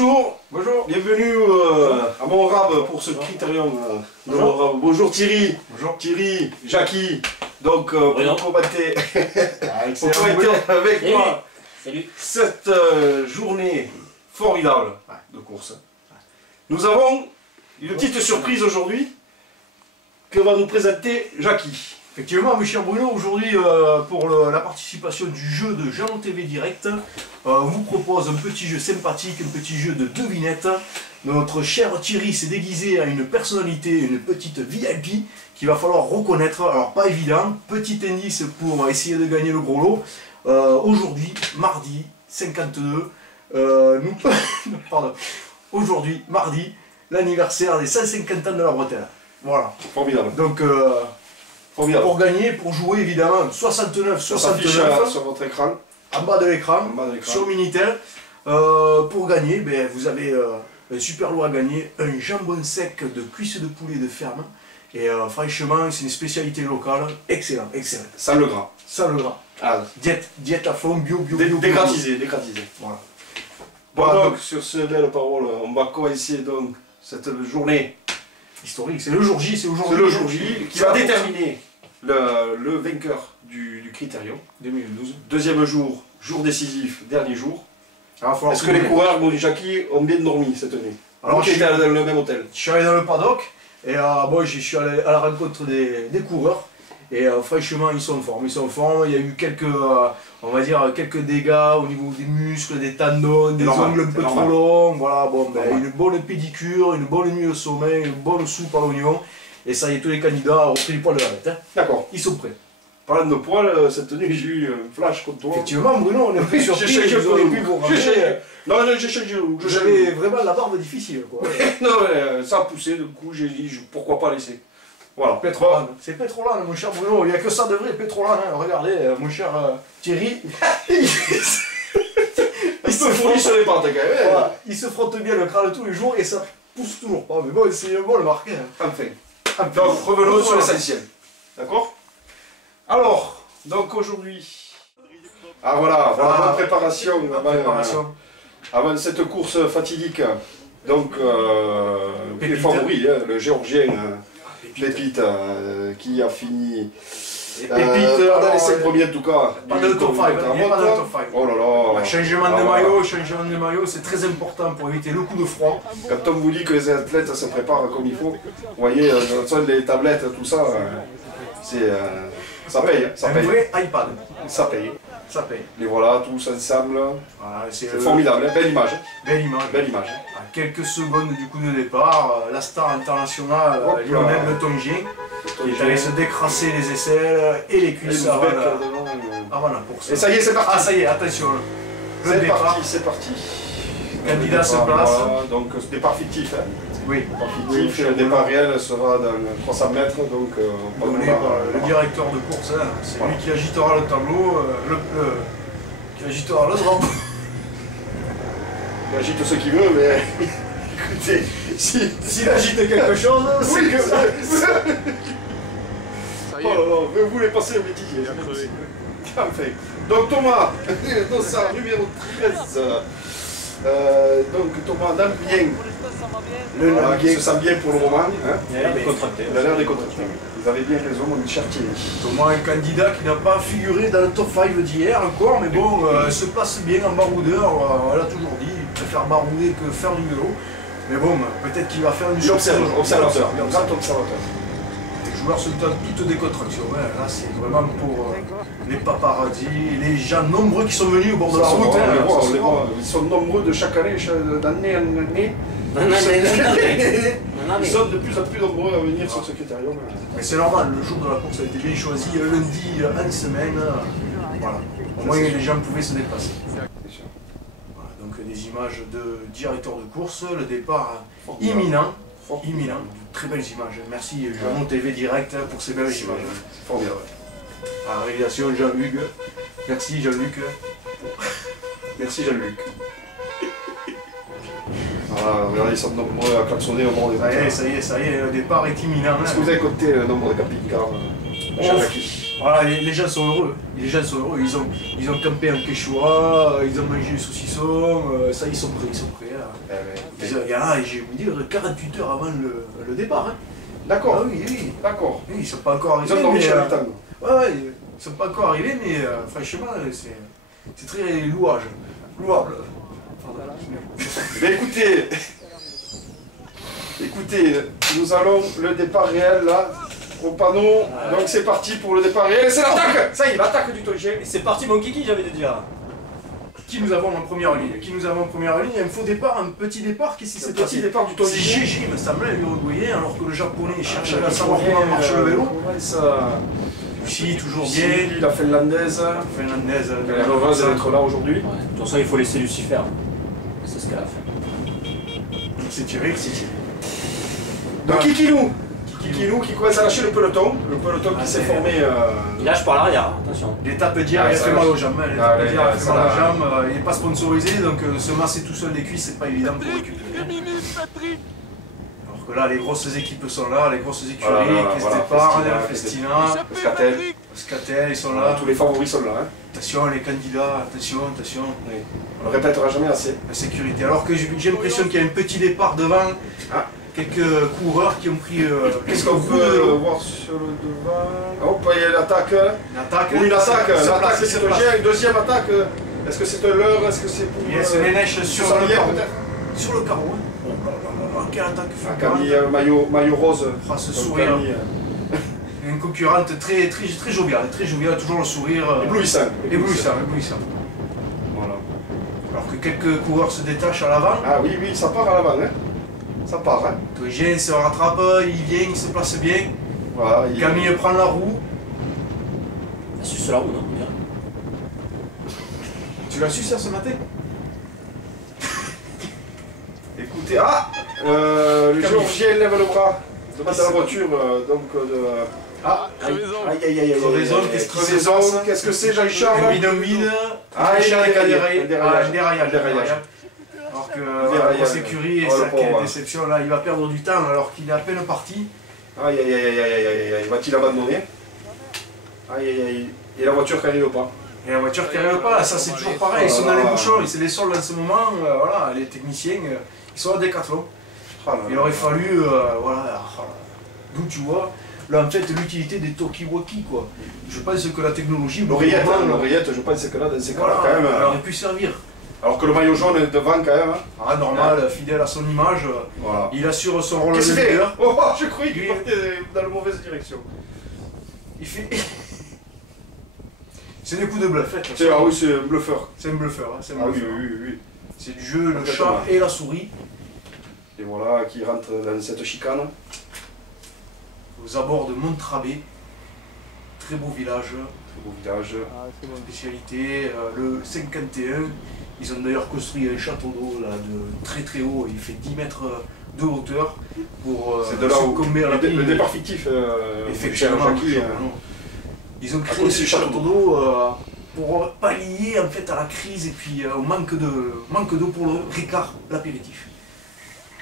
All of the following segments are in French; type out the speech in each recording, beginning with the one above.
Bonjour. Bonjour. Bienvenue à Montrab pour ce critérium. Bonjour. Bonjour Thierry. Bonjour. Thierry, Jackie. Donc pour commenter avec moi cette journée formidable de course. Nous avons une petite surprise aujourd'hui que va nous présenter Jackie. Effectivement, mon cher Bruno, aujourd'hui pour la participation du jeu de Jalon TV Direct, on vous propose un petit jeu sympathique, un petit jeu de devinettes. Notre cher Thierry s'est déguisé à une personnalité, une petite VIP qu'il va falloir reconnaître. Alors pas évident, petit indice pour essayer de gagner le gros lot. Aujourd'hui, mardi 52, aujourd'hui, mardi, l'anniversaire des 150 ans de la Bretagne. Voilà. Formidable. Donc pour gagner, pour jouer évidemment, 69, Ça 69 sur votre écran. en bas de l'écran, En bas de l'écran. sur Minitel. Pour gagner, ben, vous avez un super lot à gagner, un jambon sec de cuisse de poulet de ferme. Et franchement, c'est une spécialité locale, excellent, excellent. Sans le gras. Ça le gras. Ah, Diète à fond, bio, bio, bio. dégratisé, dégratisé. Voilà. Bon, Voilà, donc, sur ces belles paroles, on va commencer donc cette journée. historique, c'est le jour J, c'est aujourd'hui. C'est le jour J qui va déterminer le vainqueur du critérium. 2012. Deuxième jour, jour décisif, dernier jour. Alors, Est-ce que les coureurs, mon Jackie, ont bien dormi cette nuit? Alors, qui était dans le même hôtel. Je suis allé dans le paddock et bon, je suis allé à la rencontre des coureurs et franchement ils sont en forme, il y a eu quelques, on va dire, quelques dégâts au niveau des muscles, des tendons, des ongles un peu trop longs, voilà, bon, ben, une bonne pédicure, une bonne nuit au sommeil, une bonne soupe à l'oignon et ça y est, tous les candidats ont repris le poil de la bête, hein. D'accord. Ils sont prêts. Parlant de poils, cette nuit j'ai eu un flash contre toi. Effectivement Bruno, on est pris surpris, J'ai changé vous auriez pu vous de ranger. Non, j'ai changé de look. J'avais vraiment la barbe difficile quoi. Non, ça a poussé, du coup j'ai dit pourquoi pas laisser. Voilà. Pétrolane, c'est Pétrolane mon cher Bruno, il n'y a que ça de vrai, Pétrolane, hein. Regardez mon cher Thierry. Il se fournit sur les pattes quand même. Voilà. Il se frotte bien le crâne tous les jours et ça pousse toujours pas, mais bon c'est bon le marquer. Hein. Enfin. Donc revenons sur l'essentiel. D'accord? Alors, donc aujourd'hui. Ah voilà, bonne préparation. Avant cette course fatidique. Donc les favoris, hein, le géorgien Pépite qui a fini. Dans les 5 premiers en tout cas. Pas de top 5, Oh là là. Changement de maillot, c'est très important pour éviter le coup de froid. Quand on vous dit que les athlètes se préparent comme il faut, vous voyez, les tablettes, tout ça, c'est ça paye. Ça Un paye. vrai iPad. Ça paye. Ça paye. Les voilà, tous ensemble. Voilà, C'est formidable, hein, belle image. Belle image. Belle image. À quelques secondes du coup de départ, la star internationale Hop là. Lionel Le Tongien qui est allé se décrasser les aisselles et les cuisses avant la course. Et ça y est, c'est parti. Ah ça y est, attention. Le C'est départ. parti, c'est parti. Candidat se place. Voilà, donc départ fictif. Hein. Oui. Départ fictif, le départ réel sera dans 300 mètres, donc Donné par le directeur de course, hein. C'est Voilà. lui qui agitera le tableau, qui agitera le drapeau. Il agite ce qu'il veut, mais écoutez, S'il agite quelque chose, c'est oui, que... ça y est. Oh là là, vous voulez passer le métier. Enfin, donc Thomas, dossard numéro 13. Donc Thomas Nambien. Qui se sent bien pour le moment. Hein. Il a l'air décontracté. Il a l'air décontracté. Vous avez bien raison, mon cher Thierry. Thomas, un candidat qui n'a pas figuré dans le top 5 d'hier encore, mais bon, se place bien en baroudeur, on l'a toujours dit, il préfère barouder que faire du vélo. Mais bon, peut-être qu'il va faire une surprise. Observateur, grand observateur. Les joueurs sont en toute décontraction, hein. Là c'est vraiment pour les paparazzis, les gens nombreux qui sont venus au bord de la route. On les voit. Ils sont nombreux de chaque année, d'année en année. Ils sont de plus en plus nombreux à venir sur ce critérium. Mais c'est normal, le jour de la course a été bien choisi, lundi en semaine. Voilà, au moins les gens pouvaient se déplacer. Voilà, donc des images de directeur de course, le départ imminent. Imminent, de très belles images. Merci Jalon TV Direct pour ces belles images. Formidable. À la réalisation Jean-Luc. Merci Jean-Luc. Merci Jean-Luc. Voilà, regardez, ils sont nombreux à klaxonner au bord des routes. Ça y est, le départ est imminent. Est-ce que vous avez compté le nombre de camping-cars chez Jackie? Voilà, les gens sont heureux. Les gens sont heureux. Ils ont campé un quechua, ils ont mangé du saucisson, ça ils sont prêts. Hein. Il y a, je vais vous dire, 48 heures avant le départ. Hein. D'accord. Ah oui. D'accord. Oui, ils sont pas encore arrivés. Ils ont dormi chez ouais, ils sont pas encore arrivés, mais franchement, c'est très louable. Mais écoutez, nous allons le départ réel là, au panneau. Donc c'est parti pour le départ réel. C'est l'attaque. Ça y est, l'attaque du Tongien. C'est parti mon kiki, j'avais de dire. Qui nous avons en première ligne? Il y a un faux départ, un petit départ. Qu'est-ce qui s'est passé? Petit départ du C'est Tongien. GG, il me semblait, l'Uruguayen, alors que le Japonais cherche à savoir comment marche le vélo. Lucie, toujours bien. La finlandaise. Elle est heureuse d'être là aujourd'hui. Ouais. De toute façon, il faut laisser Lucie faire. C'est ce qu'elle a fait. C'est tiré. Donc Kikinou qui commence à lâcher le peloton qui s'est formé. Il lâche par l'arrière, attention. L'étape d'hier, il a fait mal aux jambes. Il n'est pas sponsorisé, donc se masser tout seul les cuisses, c'est pas évident pour récupérer. Alors que là, les grosses équipes sont là, les grosses écuries, Esteban, Festina, Euskatel, ils sont là. Tous les favoris sont là. Hein. Attention, les candidats, attention. Oui. On ne répétera jamais assez. La sécurité. Alors que j'ai l'impression qu'il y a un petit départ devant. Quelques coureurs qui ont pris. Qu'est-ce qu'on peut voir sur le devant? Hop, il y a l'attaque. Une attaque, c'est une deuxième attaque. Est-ce que c'est l'heure? Est-ce que c'est pour. Il y a les neiges sur le carreau. Sur le carreau. Oh là là, quelle attaque! Camille, maillot rose. Ce sourire. Une concurrente très joviale, toujours le sourire. Éblouissant. Voilà. Alors que quelques coureurs se détachent à l'avant. Ah oui, ça part à l'avant. Hein. Ça part, hein. Tongien se rattrape, il vient, il se place bien. Voilà, Camille prend la roue. Elle suce la roue, non? Bien. Tu l'as su ça ce matin? Écoutez, le Géorgien lève le bras. Demande à la voiture, Aïe. Crevaison, qu'est-ce que c'est, Jean-Charles? Vide. Alors que la sécurité, quelle déception, là, il va perdre du temps alors qu'il est à peine parti. Aïe, va-t-il abandonner? Aïe, et la voiture qui n'arrive pas. Ça c'est toujours pareil, ils sont dans les bouchons, c'est les sols en ce moment, voilà, les techniciens, ils sont à Decathlon. Il aurait fallu, d'où tu vois, là en fait l'utilité des talkie-walkie quoi. Je pense que la technologie... L'oreillette, je pense que là, dans ces cas-là, quand même... Elle aurait pu servir. Alors que le maillot jaune est devant quand même. Ah, normal, fidèle à son image, il assure son rôle de leader. Oh, je croyais qu'il partait dans la mauvaise direction. Il fait... C'est des coups de bluff. Ah oui, c'est un bluffeur. C'est un bluffeur. Oui. C'est du jeu, le chat et la souris. Et voilà, qui rentre dans cette chicane. Aux abords de Montrabé. Très beau village. Spécialité, le 51. Ils ont d'ailleurs construit un château d'eau là, de très haut, il fait 10 mètres de hauteur pour c'est de là où le départ fictif, effectivement, ils ont créé ce château d'eau pour pallier en fait à la crise et puis au manque d'eau pour le Ricard, l'apéritif.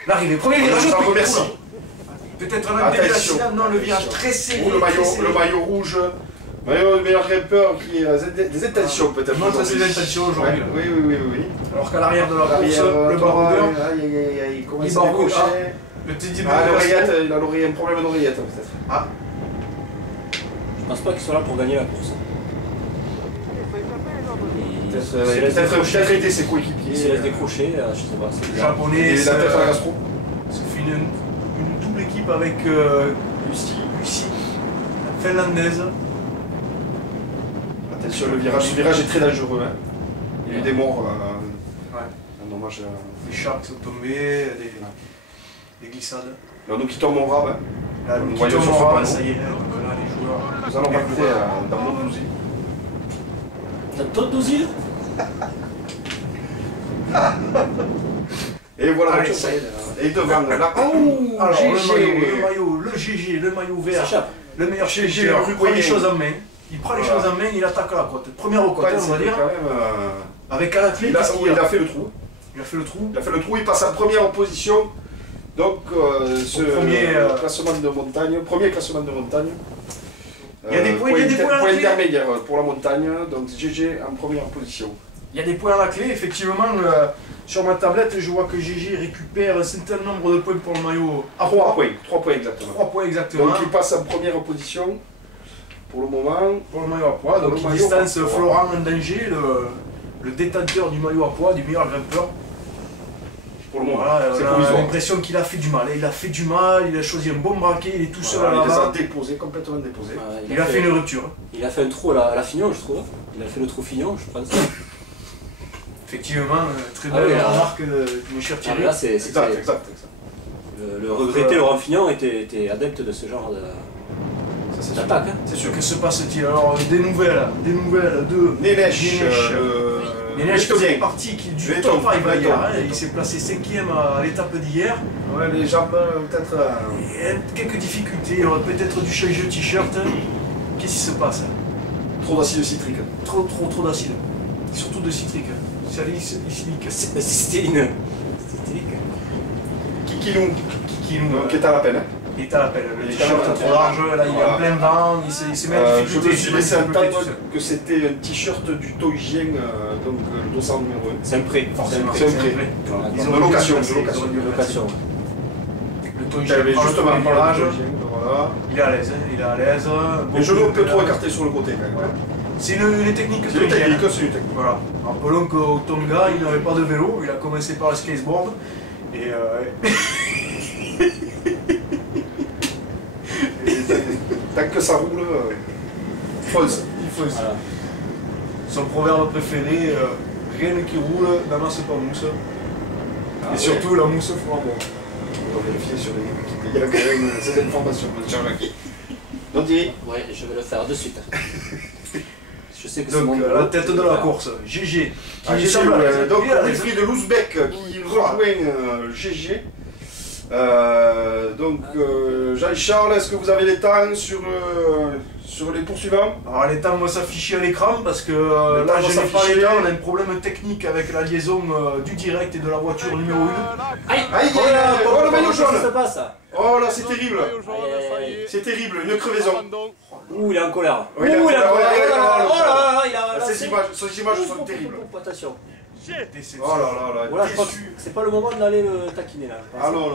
L'arrivée, premier virage, merci. Peut-être un déplacement, non, le virage très serré. Le maillot rouge. Le meilleur grimpeur qui a des intentions peut-être. Montre ses intentions aujourd'hui. Oui. Alors qu'à l'arrière de la course, le baroudeur, il commence à décocher. Le petit l'oreillette, il a un problème d'oreillette peut-être. Je pense pas qu'il soit là pour gagner la course. Peut-être aider ses coéquipiers. Il se laisse décrocher, je sais pas. Le japonais, la tête à la gastro. Se fait une double équipe avec Lucie, la finlandaise. Attention, le virage est très dangereux. Hein. Il y a eu des morts. Un hommage à... Des chats qui sont tombés, des glissades. Alors nous quittons Montrabé. Nous quittons Montrabé, ça y est, donc là les joueurs. Nous allons rentrer dans Montdouzy. Dans Montdouzy. Et voilà, allez, ça y est. Et devant là. Oh, alors, le maillot vert. Le meilleur GG, il prend les choses en main. Il prend les choses en main, il attaque à la côte. Première au côté, on va dire. Avec à la clé, il a fait le trou. Il a fait le trou, il passe en première position. Donc, ce premier classement de montagne, premier classement de montagne. Il y a des points à la clé. intermédiaire pour la montagne, donc GG en première position. Il y a des points à la clé, effectivement. Sur ma tablette, je vois que GG récupère un certain nombre de points pour le maillot à 3 points. 3 points exactement. 3 points exactement. Donc il passe en première position pour le moment. Pour le maillot à poids, donc il distance Florent en danger, le détenteur du maillot à poids, du meilleur grimpeur. Pour le moment, voilà, c'est on a provisoire. l'impression qu'il a fait du mal. Il a fait du mal, il a choisi un bon braquet, il est tout seul Il les là-bas. a déposés, complètement déposés. Il a fait une rupture. Il a fait un trou à la Fignon, je trouve. Il a fait le trou Fignon, je pense. Effectivement, très belle remarque de mon cher Thierry. Là, c'est Exact. le regretté Laurent Fignon était adepte de ce genre d'attaque. Hein. C'est sûr, que se passe-t-il? Alors, des nouvelles de Nénèche. Nénèche qui est parti, qui du top 5 hier. Il s'est placé 5ème à l'étape d'hier. Ouais, les jambes peut-être. Quelques difficultés, il y aurait peut-être dû changer de t-shirt. Qu'est-ce qui se passe? Trop d'acide citrique. Trop d'acide. Surtout de citrique. Cystéine. Kikilou. Kikilou. Qui est à la peine. Il est à la peine. Le t-shirt trop large, là il est en plein vent, il se met en difficulté. Je me suis laissé entendre que c'était un t-shirt du Toyien, donc le dossard numéro 1. C'est un prêt. Forcément, c'est un prêt. Ils ont De location. De location. Le Toyien, J'avais justement le pas virage. Voilà. Il est à l'aise, il est à l'aise. Les genoux un peu trop écartés sur le côté quand même. C'est une technique C'est une technique, Toyien. c'est une technique. Voilà. Rappelons qu'au Tonga, il n'avait pas de vélo, il a commencé par le skateboard. Et Tant que ça roule, fonce. il faut Voilà. son proverbe préféré, rien qui roule n'amasse pas mousse. Ah, Et surtout la mousse fera bon. On va vérifier sur les Wikipédia, il y a quand même cette information de Jean-Jacques. Donc Thierry. Ouais, je vais le faire de suite. Je sais que c'est Donc mon la tête de la course, GG. Ah, Qui semble à l'aise. donc Il est à l'aise. Wilfried de Louzbek qui rejoint GG. Jean-Charles, est-ce que vous avez les temps sur les poursuivants? Alors les temps vont s'afficher à l'écran parce que Les là temps je vont n'ai pas s'afficher. les temps, on a un problème technique avec la liaison du direct et de la voiture numéro 1. Aïe Aïe, oh le maillot Qu'est-ce qui se jaune. passe? Oh là, c'est terrible. Aïe. C'est terrible, une crevaison. Ouh, il est en colère. Oui, il est en Ouh, il est en colère. colère. Oh là là, Il a Ces images sont terribles. Attention. Oh là là, Voilà, je crois que déçu. c'est pas le moment d'aller le taquiner là. je pense. Ah non.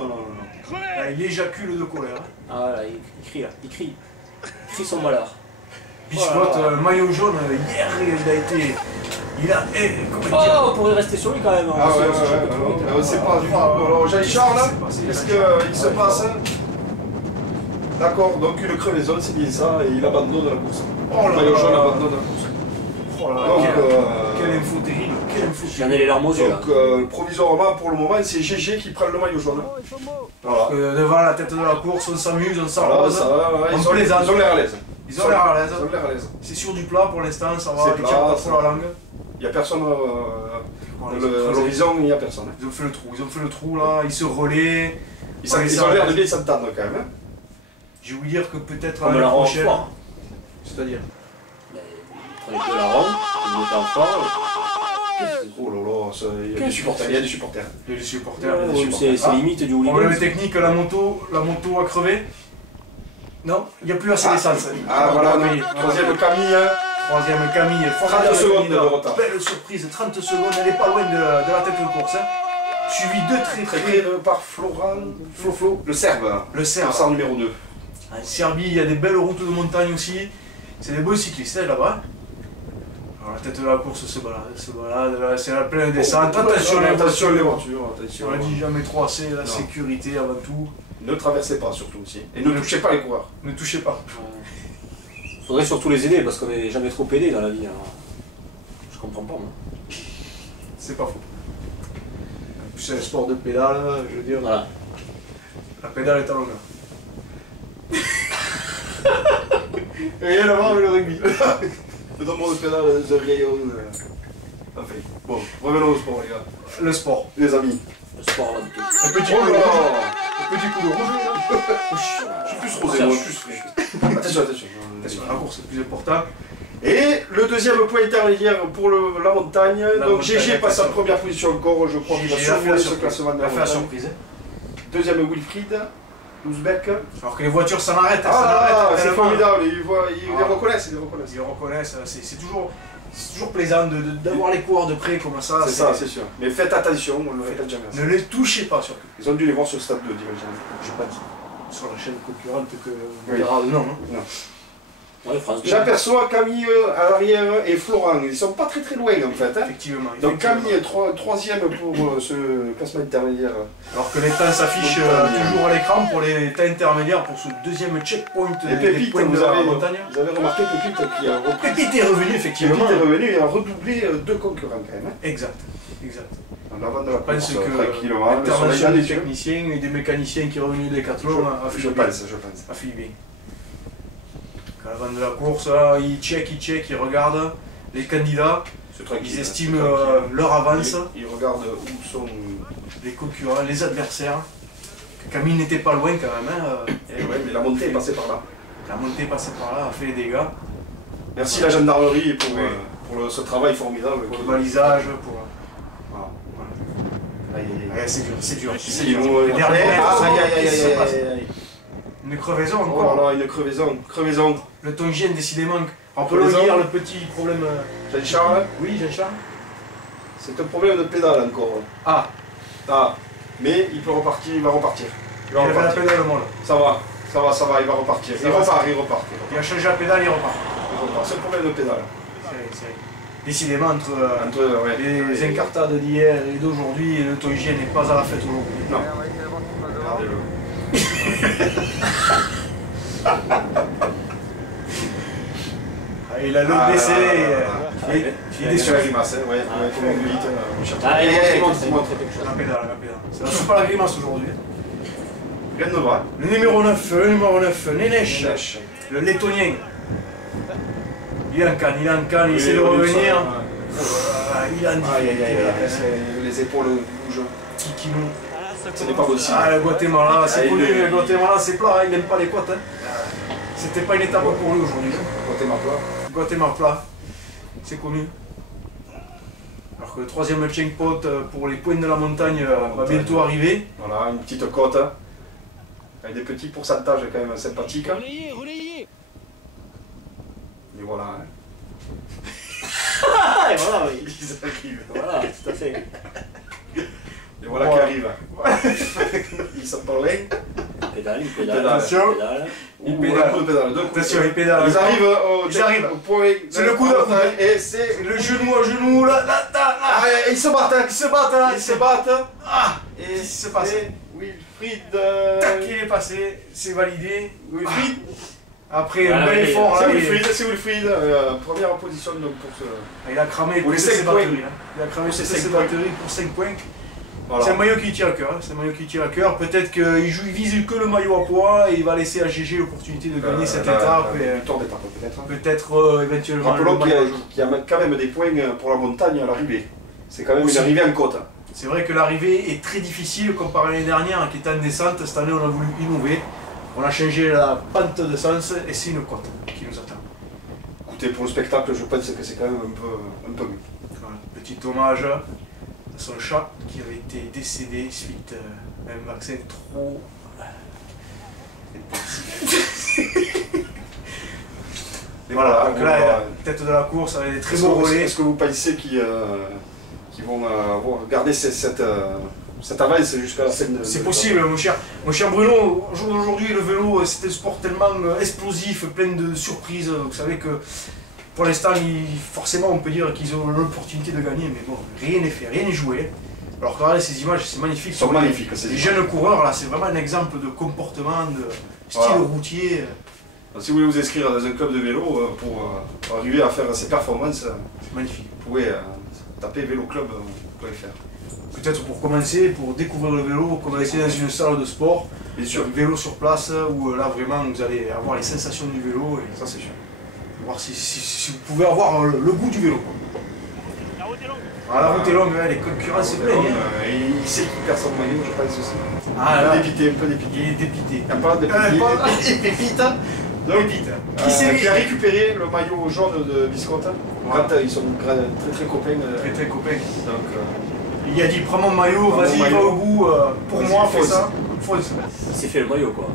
Là, il éjacule de colère. Ah voilà, il crie là, il crie son malheur. Biscotte, maillot jaune, hier il a été. Il a. Comment dire? Oh, on pourrait rester sur lui quand même. Ah ouais, c'est pas du tout. Alors Jean-Charles, qu'est-ce qu'il se passe? D'accord, donc une crevaison, c'est bien ça, et il abandonne la course. Oh Le là maillot jaune là. abandonne la course. Oh là là, Donc, quelle info terrible, quelle info J'en ai les larmes aux yeux là. donc provisoirement, pour le moment, c'est GG qui prend le maillot jaune. Voilà. Devant la tête de la course, on s'amuse, on Voilà, s'arrose. ça va, ouais, On ils ont plaisante. l'air à l'aise. Ils ont l'air à l'aise. Ils ont l'air à l'aise. C'est sur du plat pour l'instant, ça va, C'est ils plat, tirent pas ça trop la langue. Il n'y a personne Voilà, à ils ont creusé. l'horizon, il n'y a personne. Ils ont fait le trou là, ils se relaient. Ils ont l'air de bien s'entendre quand même. Hein. Je vais vous dire que peut-être Comme l'année la ronde prochaine. fort. C'est-à-dire Prenez de la ronde, il est en fort. Oh là là, il y a des supporters. Il y a des supporters. il y a des supporters. il y a des Ouais, supporters. c'est limite du Problème hooligan. technique, la moto a crevé. Non, il n'y a plus assez d'essence. Ah voilà, oui. troisième Camille. Hein. Troisième Camille, 30 secondes de retard. Belle surprise, 30 secondes, elle n'est pas loin de la tête de course. Hein. Suivi de très Traité par Florent, Flo, le Serbe. Le Serbe. Dossard numéro 2. En Serbie, il y a des belles routes de montagne aussi. C'est des beaux cyclistes hein, là-bas. Alors la tête de la course se balade, là, c'est la pleine descente. Attention les voitures. attention. On a dit jamais trop assez, la sécurité avant tout. Ne traversez pas surtout aussi. Et ne touchez pas les coureurs. Ne touchez pas. Faudrait surtout les aider parce qu'on n'est jamais trop aidé dans la vie. Alors. Je comprends pas moi. C'est pas faux. En plus, c'est un sport de pédale, je veux dire. Voilà. La pédale est à l'honneur. Rien à voir avec le rugby. Dans mon pédale, The Rayon. Enfin, bon, revenons au sport, les gars. Le sport. Les amis. Le sport là du tout. Un petit Oh coup de là rouge. là. Un petit coup de rouge. Je suis plus rosé, moi, je suis plus frais. Attention. Attention, la course, c'est le plus important. Et le deuxième point intermédiaire pour la montagne. La Donc montagne, GG passe en attention. première position encore, je crois qu'il va GG a fait la survoler ce surprise. classement de Il la a fait la montagne. surprise. Deuxième Wilfried. l'Ouzbek. Alors que les voitures s'en arrêtent, Ah, c'est tellement. formidable, ils les reconnaissent, ils les reconnaissent. Ils reconnaissent, c'est toujours plaisant d'avoir les coureurs de près comme ça. C'est ça, c'est sûr. Mais faites attention, on ne le répète jamais. Ne les touchez pas surtout. Ils ont dû les voir sur le stade 2 dimanche, je pense. Sur la chaîne concurrente que Oui. verra le nom. Hein. Non. Ouais, France 2. J'aperçois Camille à l'arrière et Florent. Ils sont pas très loin en fait. Hein. Effectivement. Donc Camille est troisième pour ce classement intermédiaire. Alors que les temps s'affichent toujours à l'écran pour les temps intermédiaires pour ce deuxième checkpoint Et des Pépite, points de la montagne. vous avez remarqué Pépite qui a repris. Pépite est revenu effectivement. Pépite est revenu et a redoublé deux concurrents quand même. Hein. Exact. En avant de la Je pense course, que tranquillement. Le l'intervention soleil des des yeux. techniciens et des mécaniciens qui est revenu de Decathlon a fait Je du bien. pense. A fait du bien. À l'avant de la course, là, ils check, ils regardent les candidats, C'est tranquille. ils hein, estiment c'est tranquille. leur avance, Ils regardent où sont. les concurrents, les adversaires. Camille n'était pas loin quand même, hein. Eh ouais, mais la montée est passée par là. La montée passée par là a fait des dégâts. Merci la gendarmerie pour, Oui. ce travail formidable. Pour le balisage, pour... Voilà. Ouais, c'est dur, c'est dur. C'est dur. Les dernières, Aïe. qu'est-ce qui se passe? Une crevaison Oh encore. là là, une crevaison. Le Tongien, décidément. Rappelons Crevaison. hier le petit problème. Jean-Charles, Oui, Jean-Charles. c'est un problème de pédale encore. Ah, Ah, mais il peut repartir, il va repartir. il avait la pédale au monde. Ça va, il va repartir. Ça va, Il repart. Il a changé la pédale, il repart. C'est un problème de pédale. Décidément, entre Ouais. les incartades d'hier et d'aujourd'hui, le Tongien n'est pas à la fête aujourd'hui. Non. Regardez-le. Ah, il a le blessé. Il est déçu. sur la grimace, hein, ouais, comme on dit, mon cher. Ah, il montre quelque chose. La pédale. Ça ne fait pas la grimace aujourd'hui. Rien ne va. Le numéro 9, Nénèche, le lettonien. Il en canne, il essaie de revenir. Il a un Les épaules bougent. Kikinou. Ce n'est pas possible. Ah, le Guatemala, c'est Ah, connu, il est- le Guatemala c'est plat, hein, il n'aime pas les côtes. Hein. C'était pas une étape pour lui aujourd'hui. Côté Marpla. Guatemala plat, c'est connu. Alors que le troisième checkpoint pour les points de la montagne va bientôt arriver. Voilà, une petite côte. Avec des petits pourcentages quand même sympathiques. Relayez. Et voilà. Ah, et voilà, oui. Ils arrivent. Voilà, tout à fait. Et voilà qui arrive. Ils sont pas loin. Pédale. Attention. Pédale. Il Ouh, pédale. un coup de pédale, deux coups de Attention, pédale. il pédale. Ils arrivent au point. C'est le coup de coude. Et c'est. Le genou à genou, là. Ah, ils se battent. Ils se battent là. Ils se battent. Ah, Et qu'est-ce qui se passe? Wilfried. Tac, il est passé, c'est validé. Wilfried. Après Voilà, un bel oui, effort, là, C'est Wilfried. Première position donc pour ce. il a cramé Pour les toutes 5 ses points. batteries. Hein. Il a cramé Pour toutes ses ses 5 points. batteries pour 5 points. Voilà. C'est un maillot qui tient à cœur. Hein. C'est un maillot qui tient à cœur. Peut-être qu'il vise que le maillot à poids et il va laisser à GG l'opportunité de gagner cette étape. Et Victoire d'étape peut-être. peut-être éventuellement. Rappelons le qu'il y, maillot. qu'il y a quand même des points pour la montagne à l'arrivée. C'est quand même Aussi. une arrivée en côte. C'est vrai que l'arrivée est très difficile comparé à l'année dernière qui était en descente. Cette année, on a voulu innover. On a changé la pente de sens et c'est une côte qui nous attend. Écoutez, pour le spectacle, je pense que c'est quand même un peu mieux. Voilà, petit hommage à son chat qui avait été décédé suite à un vaccin trop. Et Voilà, donc là, voilà. tête de la course avec des très Est-ce beaux que- relais. Est-ce que vous pensez qu'ils vont garder cette avance jusqu'à la scène de. C'est possible, mon cher Bruno. Au jour d'aujourd'hui, le vélo, c'est un sport tellement explosif, plein de surprises. Vous savez que pour l'instant, forcément, on peut dire qu'ils ont l'opportunité de gagner, mais bon, rien n'est fait, rien n'est joué. Alors regardez ces images, c'est magnifique. Ils sont magnifiques, ces Les images. jeunes coureurs, là, c'est vraiment un exemple de comportement, de style Voilà. routier. Si vous voulez vous inscrire dans un club de vélo pour arriver à faire ces performances, C'est magnifique. vous pouvez taper véloclub.fr. Peut-être pour commencer, pour découvrir le vélo, commencer dans une salle de sport, Bien sur sûr, le vélo sur place, où là vraiment vous allez avoir les sensations du vélo et ça c'est sûr. voir si vous pouvez avoir le goût du vélo. La route est longue. Ah, la route est longue, hein, les concurrents c'est plein. Hein. Et il sait qu'il perd son maillot, je pense aussi. Ah, Un là, peu dépité, un peu dépité. il est dépité. Il n'y a pas de pépite. Pépite. Qui a récupéré le maillot jaune de Biscotte. Voilà. Quand ils sont très copains. Très très copain. Donc, Il a dit prends mon maillot, Prends vas-y, mon va maillot. au bout, pour Vas-y, moi, fais fonce. ça. fonce. Il s'est fait le maillot quoi.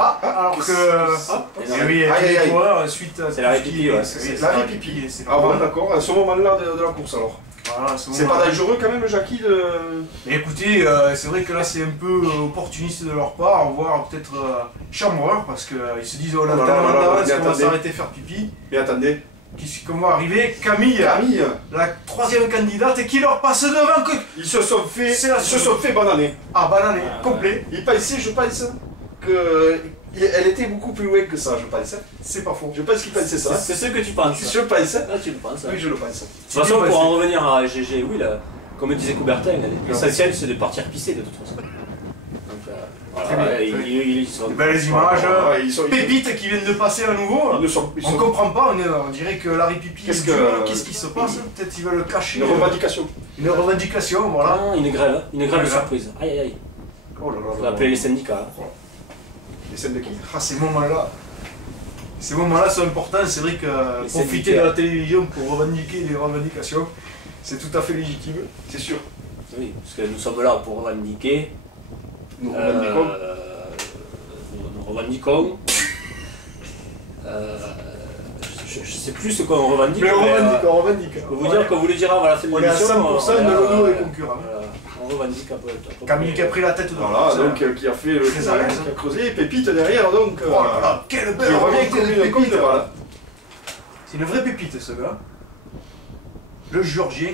Ah, alors que... Et oui, Aïe, aïe. ensuite... C'est la répipi, ouais. C'est la répipi. Ah bon, d'accord, à ce moment-là de la course alors. Voilà, C'est pas dangereux quand même, Jackie, de... Mais écoutez, c'est vrai que là c'est un peu opportuniste de leur part, voire peut-être chambreur, parce qu'ils se disent oh là Oh là tellement là là là, d'avance mais qu'on va attendez. s'arrêter faire pipi. Mais attendez, Qu'on va arriver, Camille, Camille, la troisième candidate, et qui leur passe devant que... ils se sont fait, C'est la bananer. Ah, banané, complet, Ils pensaient, je pense, qu'elle était beaucoup plus loin que ça, je pense. c'est pas faux. Je pense qu'ils pensaient ça. C'est ce que tu penses. Je pense. Ah, tu le penses. Oui, je le pense. De toute façon, pour en revenir à GG, oui, là, comme disait Coubertin, l'essentiel c'est de partir pisser de toute façon. Donc Très voilà, bien, ils sont... De belles images, Ouais, ils sont... pépites qui viennent de passer à nouveau. Ils ne sont... Ils On sont... comprend pas, on dirait que Larry Pipi Qu'est-ce est que- dur, qu'est-ce qui se passe? Peut-être qu'ils veulent cacher Une revendication. une revendication, voilà. Ah, une grève de grève. surprise. Aïe aïe aïe. Oh là là Faut là appeler là. les syndicats. Hein. Les scènes de qui? Ah, ces moments-là sont importants, c'est vrai que Les profiter syndicats. de la télévision pour revendiquer des revendications, c'est tout à fait légitime. C'est sûr. Oui, parce que nous sommes là pour revendiquer. Nous revendiquons. Nous revendiquons. Je sais plus ce qu'on revendique. Mais on mais, revendique, on revendique. je peux vous dire qu'on vous le dira avant la fin de On est à l'émission. 100% de l'honneur des concurrents. Voilà, on revendique un peu. Camille qui a pris la tête de Voilà, donc qui a fait le Très à l'aise. qui a creusé, Pépite derrière, donc... Oh là là, quelle qui belle revient comme une pépite. pépite, voilà. C'est une vraie pépite ce gars. Le Georgien.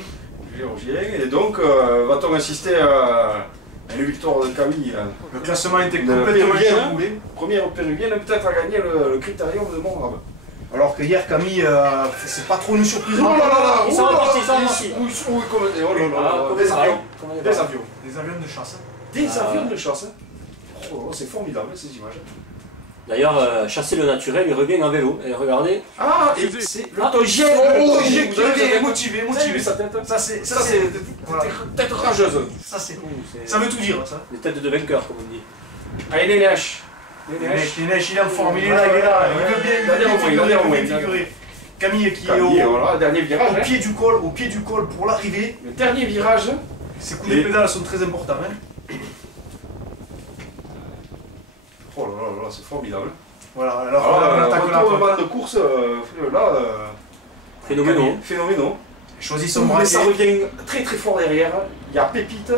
Géorgien, et donc va-t-on assister à une victoire de Camille, Le classement était Le complètement Péruvien, chamboulé. première péruvienne, peut-être à gagner le critérium de Montrave. Alors que hier Camille, c'est pas trop une surprise. Oh là là là, Ils sont oh là repartis, là, ils sont repartis. oui, oh là là, Comme des des avions, Comme des avions, Des avions de chasse. des Ah. avions de chasse. Oh, c'est formidable ces images. D'ailleurs, chasser le naturel, il revient en vélo. Et regardez. Ah, et c'est le Ah, Togien, Oh, le j'ai Togien qui revient, motivé, motivé. sa tête. Ça c'est, voilà. Tête rageuse. Ça c'est, C'est ça veut tout dire ça. des têtes de vainqueur, comme on dit. Allez, les lèches. Les Nèches, il est en forme, il est là, il est là. Il veut bien, il veut bien figurer. Camille qui est Camille, voilà, dernier virage. au pied du col pour l'arrivée. Le dernier virage. Ces coups de pédale sont très importants. Oh là là là, c'est formidable. Voilà, alors on attaque la retournement de course, là, Phénoménal. phénoménal. Choisit son Mais ça braquet. revient très très fort derrière. Il y a Pépite,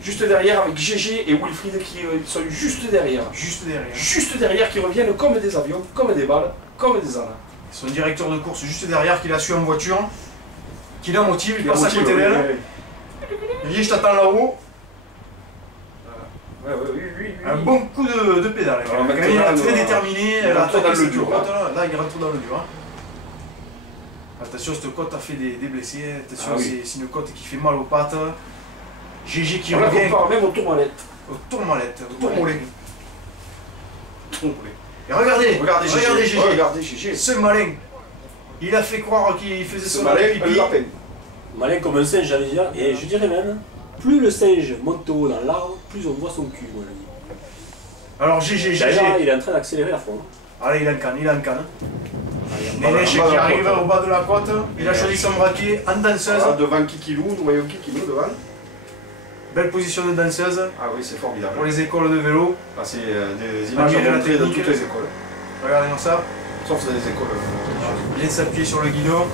juste derrière, avec GG et Wilfried qui sont juste derrière. Juste derrière. Juste derrière, qui reviennent comme des avions, comme des balles, comme des ânes. Son directeur de course juste derrière qui l'a su en voiture. Qui la motive, il passe à côté d'elle. Il dit je t'attends là-haut. Oui. Un bon coup de pédale. Alors, maintenant, Camille est très déterminé. il rentre attaqué dans le cette dur, côte, là, il rentre dans le dur. Attention, cette côte a fait des blessés. Attention, Ah oui. c'est une côte qui fait mal aux pattes. GG qui On la revient compare même au tourmalette. au tourmalette, au tourmolet. Regardez, Et regardez, regardez GG. GG. Regardez GG. Ce malin, il a fait croire qu'il faisait Ce son malin, pipi. lapin. Malin comme un singe, j'allais dire. Et je dirais même, plus le singe monte haut dans l'arbre, plus on voit son cul, moi je dis. Alors GG, D'ailleurs, GG. il est en train d'accélérer à fond. Allez, il encane, il encane. bas Nénèche qui de la arrive côte. au bas de la côte, il a choisi son braquet en danseuse. Voilà, devant Kikilou, nous voyons Kikilou devant. Belle position de danseuse Ah oui, c'est formidable. pour les écoles de vélo. Ah, c'est des images Malgré à la montrer dans technique. toutes les écoles. Regardez-moi ça. Sauf dans les écoles. Bien s'appuyer sur le guidon.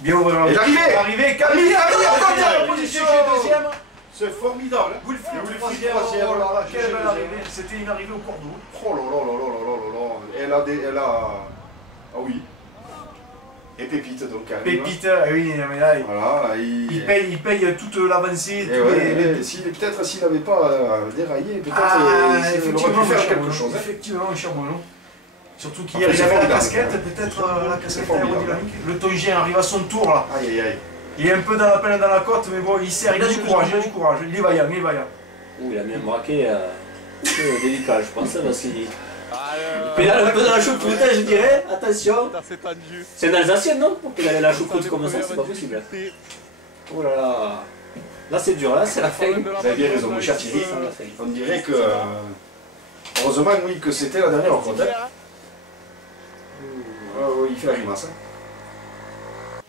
Bien ouvrir la Et l'arrivée. L'arrivée, Camille, Camille, position position deuxième. C'est formidable. Wilfried, Wilfried, troisième. troisième. Oh là là, quelle GG, belle arrivée. C'était une arrivée au cordeau. Oh là là là là là là là là. Elle a... Ah oui. Et Pépite donc qui arrive. Pépite, oui, mais là, Voilà, il paye toute l'avancée. Et tous ouais, les- peut-être s'il n'avait pas déraillé, peut-être Ah, il aurait effectivement, pu faire cher quelque Bruno. chose. Hein. Effectivement, cher Bruno. Surtout Enfin, qu'hier, il c'est avait la formidable. casquette, peut-être la casquette C'est formidable. aérodynamique. Le Tongien arrive à son tour là. Aïe aïe aïe. Il est un peu dans la peine dans la côte, mais bon, il sert, il a du courage, il a du courage. Il est vaillant, il est vaillant. Ouh, il a mis un braquet un peu délicat, je pense, parce qu'il pédale un peu dans la choucroute, je dirais. Attention. C'est tendu. C'est un Alsacien, non? Pour pédaler la choucroute comme ça, c'est pas possible. Oh là là. Là, c'est dur, là, c'est la fin. Vous avez bien raison, mon cher Thierry. C'est la fin. On dirait que... heureusement, oui, que c'était la dernière rencontre. Hein. Oui, il fait la grimace. Hein.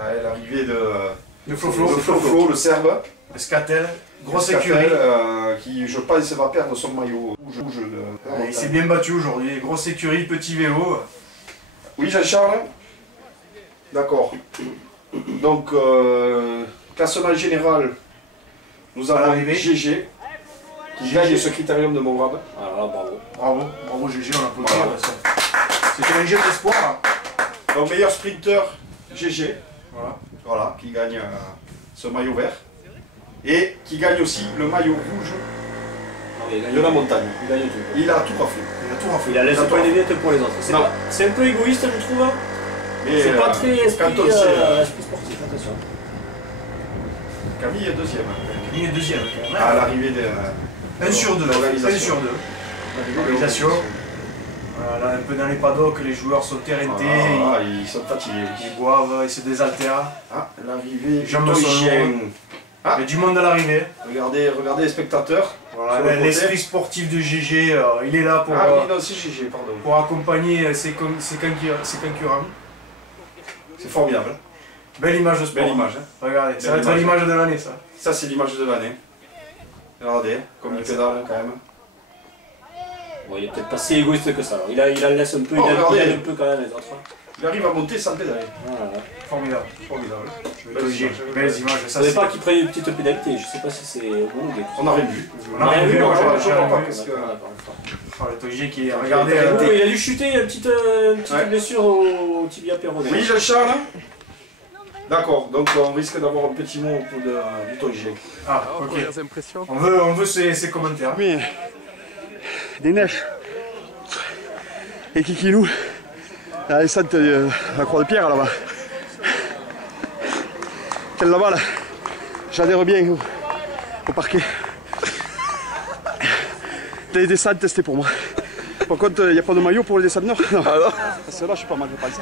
Ah, l'arrivée de... Le Flo-Flo, le Flo-Flo, le Serbe. le Scatel, Grosse écurie. Qui, je pense, va perdre son maillot rouge de... Il s'est bien battu aujourd'hui. Grosse écurie, petit vélo. Oui, Jean-Charles. D'accord. Donc, classement général, nous avons GG, qui gagne ce critérium de Mourad. Alors là, bravo. Bravo, bravo GG, on applaudit. C'était un jeu d'espoir. Donc, meilleur sprinter, GG. Voilà. Voilà, qui gagne ce maillot vert. Et qui gagne aussi le maillot rouge de la montagne. Il gagne tout. Il a tout raflé. Il a laissé pas les miettes pour les autres. C'est un peu égoïste, je trouve. C'est pas très esprit sportif, attention. Camille est deuxième. Camille est deuxième. À l'arrivée de... 1 sur 2. 1 sur 2. L'organisation. Voilà, un peu dans les paddocks, les joueurs sont éreintés. Ils sont fatigués. Ils boivent, ils se désaltèrent. Ah, l'arrivée. Jambes sont lourdes. Il y a du monde à l'arrivée. Regardez les spectateurs. Voilà, l'esprit sportif de GG, il est là pour, c'est GG, pardon. pour accompagner ses concurrents. C'est formidable. Belle image de sport. Belle image. Hein. Regardez, ça va être l'image de l'année, ça. Ça, c'est l'image de l'année. Regardez, comme il pédale quand même. Bon, il est peut-être pas si égoïste que ça. Alors. Il en laisse un peu, il aide un peu quand même les autres. Il arrive à monter sans pédaler. Voilà. Formidable. Formidable. Belles images. Ça ne pas qu'il prenne une petite pénalité, je sais pas si c'est homologué. On n'a rien vu. On n'a rien vu, je vois pas qu'est-ce que... le Togier qui est... Regardez, il a dû chuter, il a une petite blessure au tibia péroné. Oui, Jean-Charles. D'accord, donc on risque d'avoir un petit mot du Togier. Ah, ok. On veut ses commentaires. Mais des neiges. Et Kikilou, la descente de la Croix de Pierre là-bas. Celle là-bas là, j'adhère bien au parquet. Les descentes c'était pour moi. Par contre, il n'y a pas de maillot pour les descentes nord. Non. Parce que là je suis pas mal, je pense.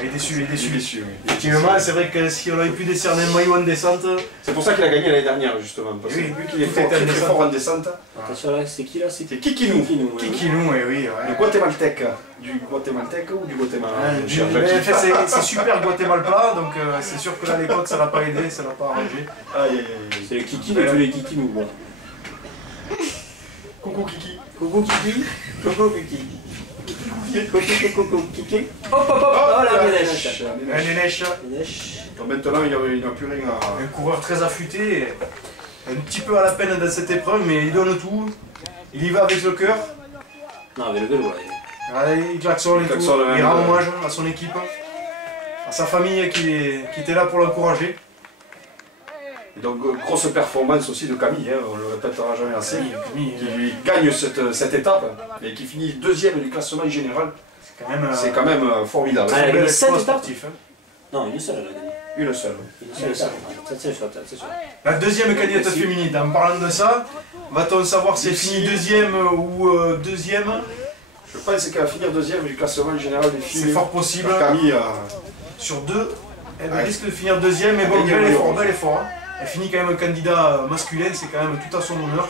Il est déçu, il est déçu. Oui. Effectivement, c'est vrai que si on avait pu décerner un maillot en descente... C'est pour ça qu'il a gagné l'année dernière, justement. Parce que vu qu'il est très fort en descente. Attention là, c'est qui là? C'est Kikinou. Kikinou, oui. Le Guatémaltèque. Du Guatémaltèque ou du Guatemala? C'est super Guatémalpa, donc c'est sûr que là les côtes ça l'a pas aidé, ça l'a pas arrangé. C'est le Kiki de tous les Kikinous. Bon. Coucou Kiki. Coucou Kiki. Coucou Kiki. Coucou Kiki. Hop hop hop. Oh la Nénèche. Nénèche. Donc maintenant il n'a plus rien à... Un coureur très affûté, un petit peu à la peine dans cette épreuve, mais il donne tout. Il y va avec le cœur. Non, avec le vélo là. Il klaxonne et tout. Il rend hommage à son équipe, à sa famille qui était là pour l'encourager. Et donc grosse performance aussi de Camille, hein, on le répétera jamais assez, qui lui gagne cette étape et qui finit deuxième du classement général. C'est quand même formidable. Ah, il y a 7 sportifs. Non, une seule elle a gagné. Une seule. C'est sûr. La deuxième candidate féminine, en parlant de ça, va-t-on savoir si elle finit deuxième ou deuxième? Je pense qu'elle va finir deuxième du classement général des filles. C'est fort possible. Camille, sur deux, elle risque de finir deuxième, mais bon, bel effort. Hein. Elle finit quand même un candidat masculin, c'est quand même tout à son honneur.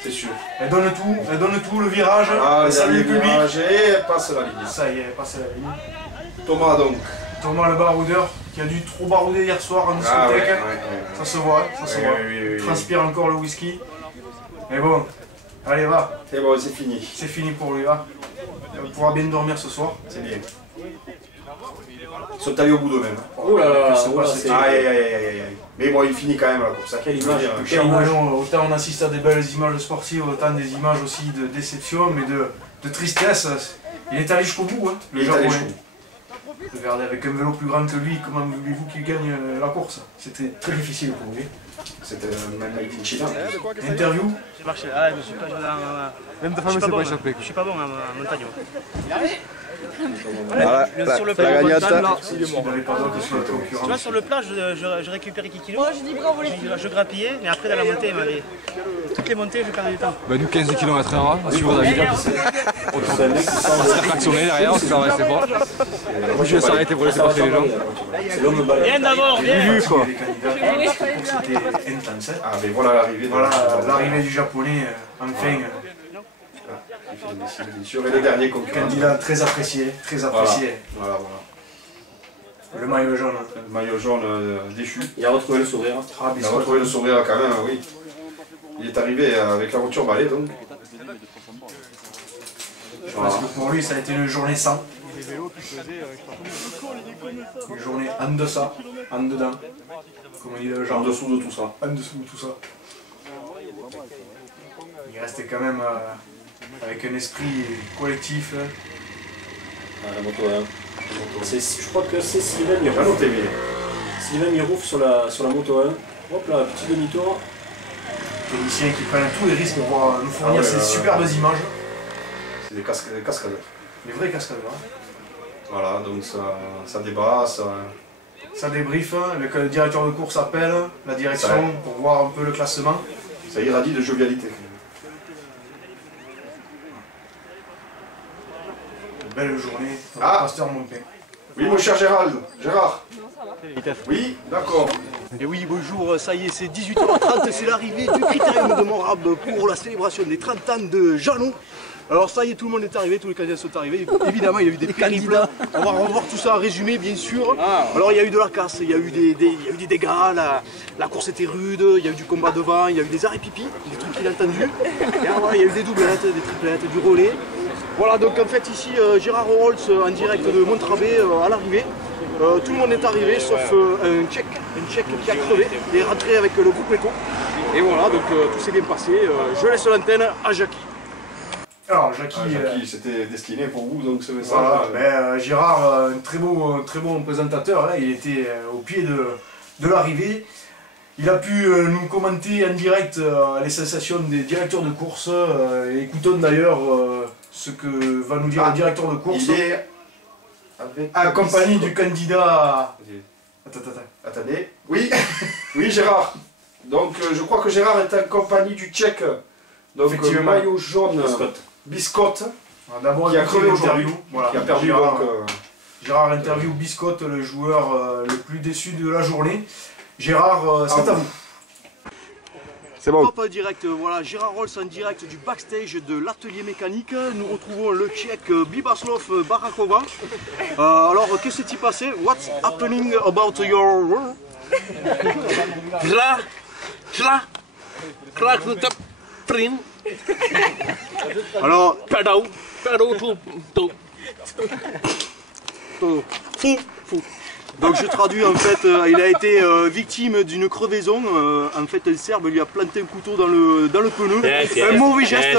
C'est sûr. Elle donne tout, le virage, elle salue le public. Et elle passe la ligne. Ça y est, elle passe la ligne. Thomas donc. Thomas le baroudeur, qui a dû trop barouder hier soir en discothèque. Ça se voit, Il transpire encore le whisky. Mais bon, allez va. C'est bon, c'est fini. C'est fini pour lui, va. On pourra bien dormir ce soir. C'est bien. Ils sont allés au bout d'eux-mêmes. Oh là là, aïe. Mais bon, il finit quand même la course. Quelle image. Autant on assiste à des belles images sportives, autant des images aussi de déception, mais de tristesse. Il est allé jusqu'au bout, hein, le japonais. Regardez, avec un vélo plus grand que lui, comment voulez-vous qu'il gagne la course? C'était très difficile pour lui. C'était même avec une Chine. Interview. J'ai marché, je me suis pas joué même ta femme s'est pas échappée. Je suis pas bon en montagne. Voilà, sur le la gagnante. Tu vois, sur le plat, je récupérais Kikilou. Moi, je dis bravo les filles. Je grappillais, mais après dans la montée, toutes les montées, je perdais du temps. Bah nous 15 km/h, à suivre David. On s'est klaxonné derrière, on s'est arrêté pas. Moi je vais s'arrêter pour laisser passer les gens. Viens d'abord, viens. C'était intense. Ah mais voilà l'arrivée. Voilà l'arrivée du japonais, enfin. Sur le dernier concurrent. Candidat très apprécié, Voilà. Le maillot jaune. Le maillot jaune déchu. Il a retrouvé le sourire. Il a retrouvé le sourire quand même, oui. Il est arrivé avec la voiture balai donc. Parce que pour lui ça a été une journée sans. Une journée en deçà, en dedans. Comme il dit le genre. En dessous de tout ça. En dessous de tout ça. Il restait quand même avec un esprit collectif. La moto 1. Je crois que c'est Sylvain Mirouf. Sylvain Mirouf sur la moto 1. Hop là, petit demi-tour. Techniciens qui prennent tous les risques pour nous fournir ces superbes images. C'est des cascadeurs. Les vrais cascadeurs. Voilà, donc ça débat, ça débriefe, le directeur de course appelle la direction pour voir un peu le classement. Ça irradie de jovialité. Une belle journée, pasteur Montpin. Oui, mon cher Gérald. Gérard. Oui, d'accord. Et oui, bonjour, ça y est, c'est 18h30, c'est l'arrivée du critérium de Montrable pour la célébration des 30 ans de Jalon. Alors ça y est, tout le monde est arrivé, tous les candidats sont arrivés. Évidemment, il y a eu des périples. On va revoir tout ça en résumé, bien sûr. Alors il y a eu de la casse, il y a eu des dégâts, la course était rude, il y a eu du combat devant, il y a eu des arrêts pipi, des trucs inattendus. Et voilà, il y a eu des doublettes, des triplettes, du relais. Voilà, donc en fait ici, Gérard Rolls en direct de Montrabé à l'arrivée. Tout le monde est arrivé sauf un tchèque qui a crevé et est rentré avec le groupe Eco. Et voilà, donc tout s'est bien passé. Je laisse l'antenne à Jackie. Alors Jackie, c'était destiné pour vous, donc ce message. Voilà, Gérard, un très bon présentateur, hein, il était au pied de l'arrivée. Il a pu nous commenter en direct les sensations des directeurs de course. Écoutons d'ailleurs ce que va nous dire le directeur de course. Il est accompagné du candidat. Attendez. Oui, oui Gérard. Donc je crois que Gérard est accompagné du Tchèque. Donc maillot jaune. Biscotte. D'abord qui a crevé aujourd'hui. Voilà. Qui a perdu Gérard interview Biscotte, le joueur le plus déçu de la journée. Gérard, c'est à vous. C'est bon. Top direct, voilà, Gérard Rolls en direct du backstage de l'atelier mécanique. Nous retrouvons le Tchèque Bibaslav Barakova. Alors, qu'est-ce qui s'est passé? What's happening about your world? Alors, donc je traduis en fait, il a été victime d'une crevaison. En fait, un Serbe lui a planté un couteau dans le pneu. Un mauvais geste.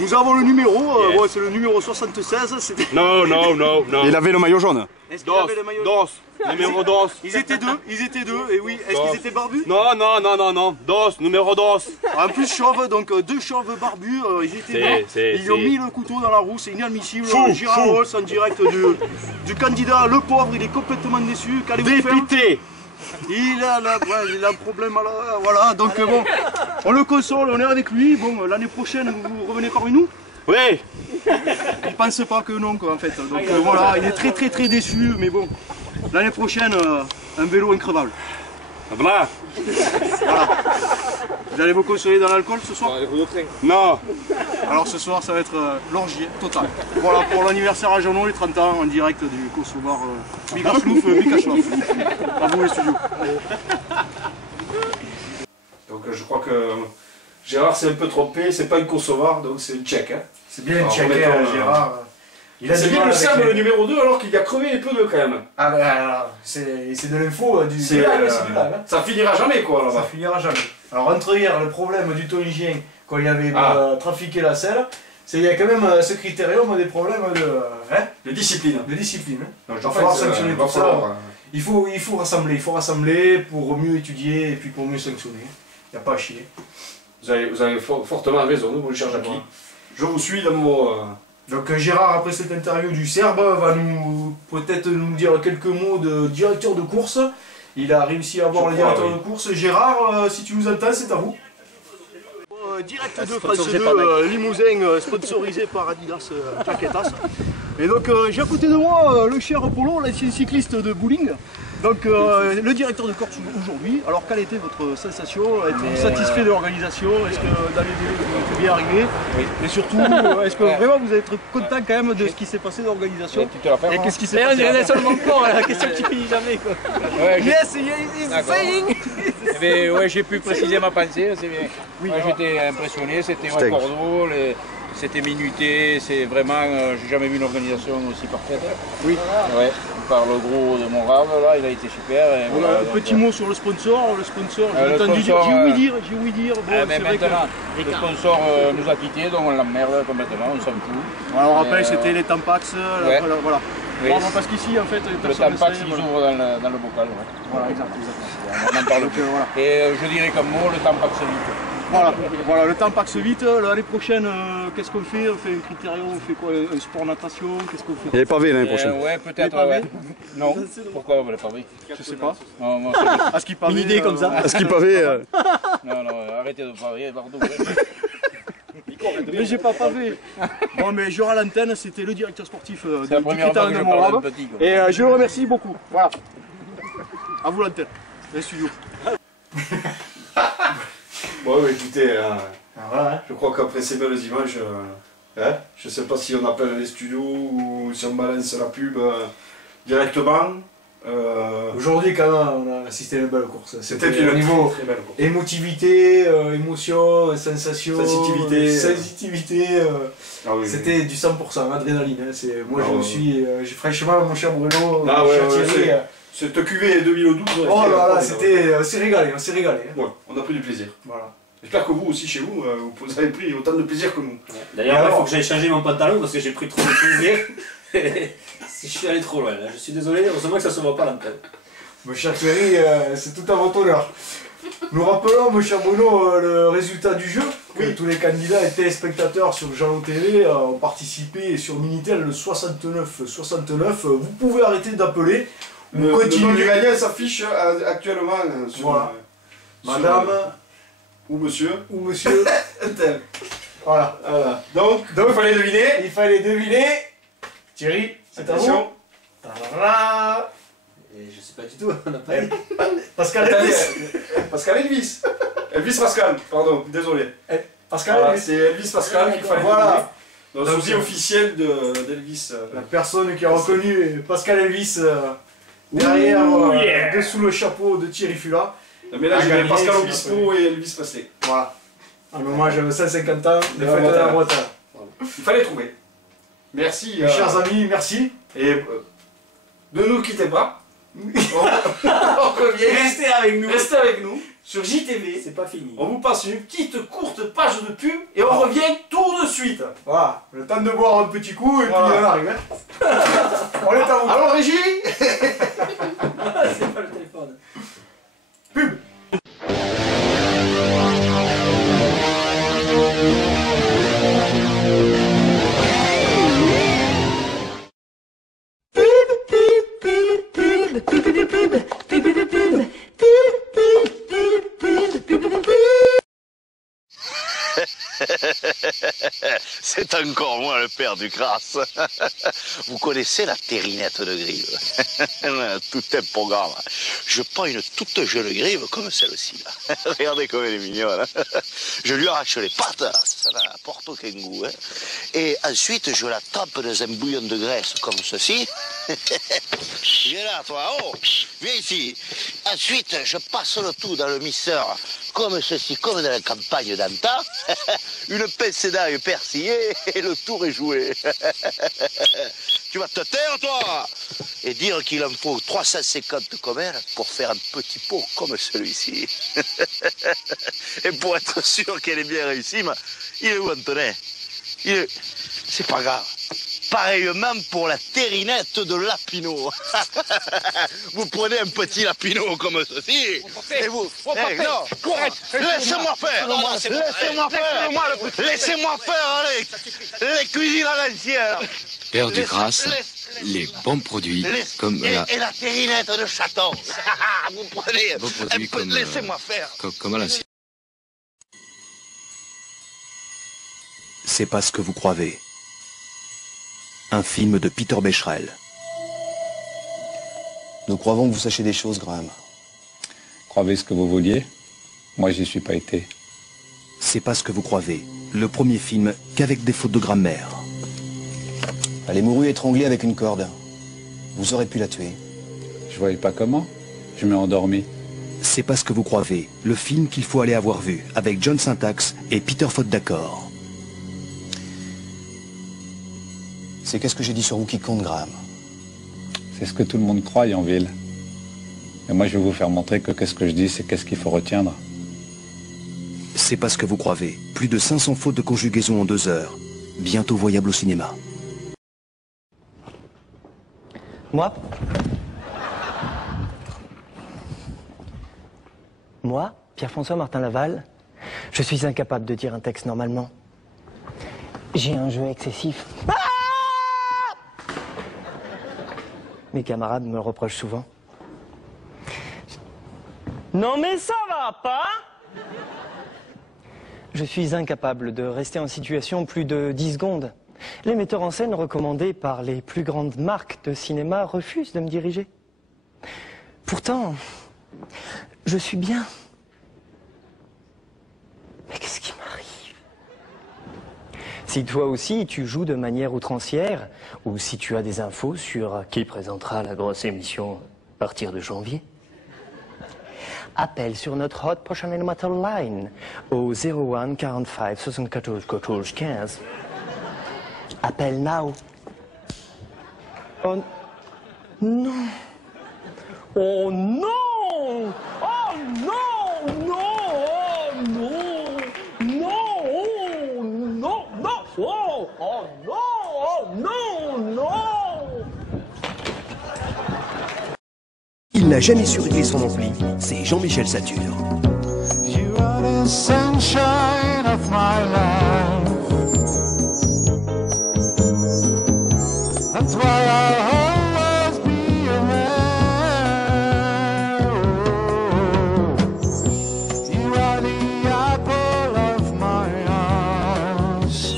Nous avons le numéro, bon, c'est le numéro 76. Non. Il avait le maillot jaune. Dos. Numéro 2. Ils étaient deux, et oui. Est-ce qu'ils étaient barbus? Non. Dos, numéro 2. En plus chauve, donc deux chauves barbus, ils étaient deux. Ils ont mis le couteau dans la roue, c'est inadmissible. Gérard Rolls en direct du candidat, le pauvre, il est complètement déçu. Dépité. Il a un problème, voilà, donc bon, on le console, on est avec lui. Bon, l'année prochaine, vous revenez parmi nous? Oui. Il pense pas que non, quoi, en fait. Donc voilà, il est très déçu, mais bon, l'année prochaine, un vélo increvable. Voilà. Vous allez vous consoler dans l'alcool ce soir? Non. Alors ce soir, ça va être l'orgie totale. Voilà pour l'anniversaire à Jeannot, les 30 ans, en direct du Kosovar Bikaslav. À vous les studios. Donc je crois que Gérard s'est un peu trompé, c'est pas une Kosovar, donc c'est une Tchèque. Hein. C'est bien une Tchèque, Gérard. C'est bien le Serbe, le numéro 2, alors qu'il a crevé les pneus quand même. Ah ben c'est de l'info, du live. Ça finira jamais quoi là-bas. Ça finira jamais. Alors entre hier, le problème du Tonigien, quand il avait trafiqué la selle, c'est qu'il y a quand même ce critérium des problèmes de discipline. Donc il va falloir sanctionner tout ça. Il faut rassembler pour mieux étudier et puis pour mieux sanctionner. Il n'y a pas à chier. Vous avez fortement raison, mon cher Jackie. Je vous suis dans mon... Donc Gérard, après cette interview du Serbe, va peut-être nous dire quelques mots de directeur de course. Il a réussi à avoir le directeur de course. Gérard, si tu nous entends, c'est à vous. Direct de France 2, Limousin, sponsorisé par Adidas Jaquetas. Et donc j'ai à côté de moi le cher Polo, l'ancien cycliste de bowling. Donc le directeur de course aujourd'hui, alors quelle était votre sensation? Êtes-vous satisfait de l'organisation? Est-ce que dans les délais vous êtes bien arrivé? Oui. Et surtout, est-ce que vraiment vous allez être content quand même de ce qui s'est passé de l'organisation? Et qu'est-ce qui s'est passé? On dirait seulement encore la question qui finit jamais quoi. Ouais, yes, he's saying. Ouais, j'ai pu préciser ma pensée, c'est bien. Oui, moi j'étais impressionné, c'était au cordeau, c'était minuté, c'est vraiment, j'ai jamais vu une organisation aussi parfaite. Oui. Ouais, par le gros de mon rave, là, il a été super. Et voilà, un petit mot sur le sponsor, j'ai entendu dire, j'ai ouï dire. Bon, mais maintenant, le sponsor nous a quittés, donc on l'emmerde complètement, on s'en fout. Voilà, on rappelle, c'était les Tampax, voilà. Oui, bon, parce qu'ici, en fait, le Tampax, ils ouvrent dans le bocal. Ouais. Voilà, exactement. On en parle plus. Voilà. Et je dirais comme mot, le Tampax vite. Voilà, le temps passe vite. L'année prochaine, qu'est-ce qu'on fait? On fait un critérium, on fait quoi? Un sport natation? Qu'est-ce qu'on fait? Il y a les pavés l'année prochaine. Ouais, peut-être. Ouais. Non, pourquoi les pavés? Je sais pas. Non, à ce qui pavé, une idée comme ça. À ce qui pavé. Non, arrêtez de paver, pardon. Mais j'ai pas pavé. Bon, mais je rends l'antenne, c'était le directeur sportif c'est la première fois que je parle d'un petit. Et je le remercie beaucoup. Voilà. À vous l'antenne, le studio. Bon, écoutez, je crois qu'après ces belles images, je ne sais pas si on appelle les studios ou si on balance la pub directement. Aujourd'hui, quand même, on a assisté à une belle course. C'était une niveau très belle course. Émotivité, émotion, sensation, sensitivité. Oui, c'était du 100%, adrénaline. Moi, je me suis. Franchement, mon cher Bruno, Thierry. Cette cuvée 2012. Oh là là, on s'est régalé, Ouais, on a pris du plaisir. Voilà. J'espère que vous aussi chez vous, vous avez pris autant de plaisir que nous. D'ailleurs, il faut que j'aille changer mon pantalon parce que j'ai pris trop de plaisir. Si je suis allé trop loin, là. Je suis désolé, heureusement que ça se voit pas l'antenne. Mon cher Thierry, c'est tout à votre honneur. Nous rappelons, mon cher Bruno, le résultat du jeu. Oui. Tous les candidats et téléspectateurs sur Jalon TV ont participé sur Minitel le 69-69. Vous pouvez arrêter d'appeler. Le nom du gagnant s'affiche actuellement sur Madame ou monsieur. Voilà. Donc, il fallait deviner. Thierry, c'est à vous. Et je sais pas du tout, on n'a pas dit. Pascal Elvis. Pascal Elvis. Elvis Pascal, pardon, désolé. Pascal Elvis. C'est Elvis Pascal qu'il fallait deviner. Donc, le sosie officiel d'Elvis. La personne qui a reconnu Pascal Elvis derrière, dessous le chapeau de Thierry Fula. Mais là, j'ai Pascal Obispo et Elvis Presley. Voilà. Un hommage à 150 ans des fêtes de la Bretagne. Il fallait trouver. Merci. Mes chers amis, merci. Et ne nous quittez pas. On revient. Restez avec nous sur JTV. C'est pas fini. On vous passe une petite courte page de pub et on revient tout de suite. Voilà. Le temps de boire un petit coup et puis on arrive. On est à vous. Alors, Régie. C'est pas le téléphone. Pub. C'est encore moi le père du Grasse. Vous connaissez la terrinette de grive. Tout un programme. Je prends une toute jeune grive comme celle-ci. Regardez comme elle est mignonne. Je lui arrache les pattes, ça n'apporte aucun goût. Et ensuite, je la trempe dans un bouillon de graisse comme ceci. Viens là, toi, oh, viens ici. Ensuite, je passe le tout dans le mixeur comme ceci, comme dans la campagne d'antan. Une pincée d'ail persillée et le tour est joué. Tu vas te taire, toi, et dire qu'il en faut 350 comme elle pour faire un petit pot comme celui-ci. Et pour être sûr qu'elle est bien réussie, il est où, Antonin? C'est pas grave. Pareillement pour la terrinette de Lapinot. Vous prenez un petit Lapinot comme ceci, et vous... non, laissez-moi faire. Laissez-moi faire, allez. Les cuisines à l'ancienne. Père du Grasse, les bons produits comme la... Et la terrinette de chaton. Vous prenez un peu... Laissez-moi faire. Comme à l'ancienne. C'est pas ce que vous croyez. Un film de Peter Becherel. Nous croyons que vous sachez des choses, Graham. Croyez ce que vous vouliez. Moi, j'y suis pas été. C'est pas ce que vous croyez. Le premier film qu'avec des fautes de grammaire. Elle est mourue étranglée avec une corde. Vous aurez pu la tuer. Je voyais pas comment. Je m'ai endormi. C'est pas ce que vous croyez. Le film qu'il faut aller avoir vu, avec John Syntax et Peter Faute d'accord. C'est qu'est-ce que j'ai dit sur vous qui compte, Graham. C'est ce que tout le monde croit en ville. Et moi, je vais vous faire montrer que qu'est-ce que je dis, c'est qu'est-ce qu'il faut retiendre. C'est pas ce que vous croyez. Plus de 500 fautes de conjugaison en 2 heures. Bientôt voyable au cinéma. Moi, Pierre-François Martin Laval, je suis incapable de dire un texte normalement. J'ai un jeu excessif. Ah! Mes camarades me le reprochent souvent. Non mais ça va pas! Je suis incapable de rester en situation plus de 10 secondes. Les metteurs en scène recommandés par les plus grandes marques de cinéma refusent de me diriger. Pourtant, je suis bien. Mais qu'est-ce qui m'arrive? Si toi aussi tu joues de manière outrancière, ou si tu as des infos sur qui présentera la grosse émission à partir de janvier, appelle sur notre hot prochain animateur line au 01 45 74 14 15. Appelle now. Oh non. Oh non. Oh non. Non. Oh non. Non. Oh non. Non. Oh, oh non. Oh non. Non. Il n'a jamais su régler son ampli. C'est Jean-Michel Satur. You are the sunshine of my life. That's why I'll always be around. You are the apple of my eyes.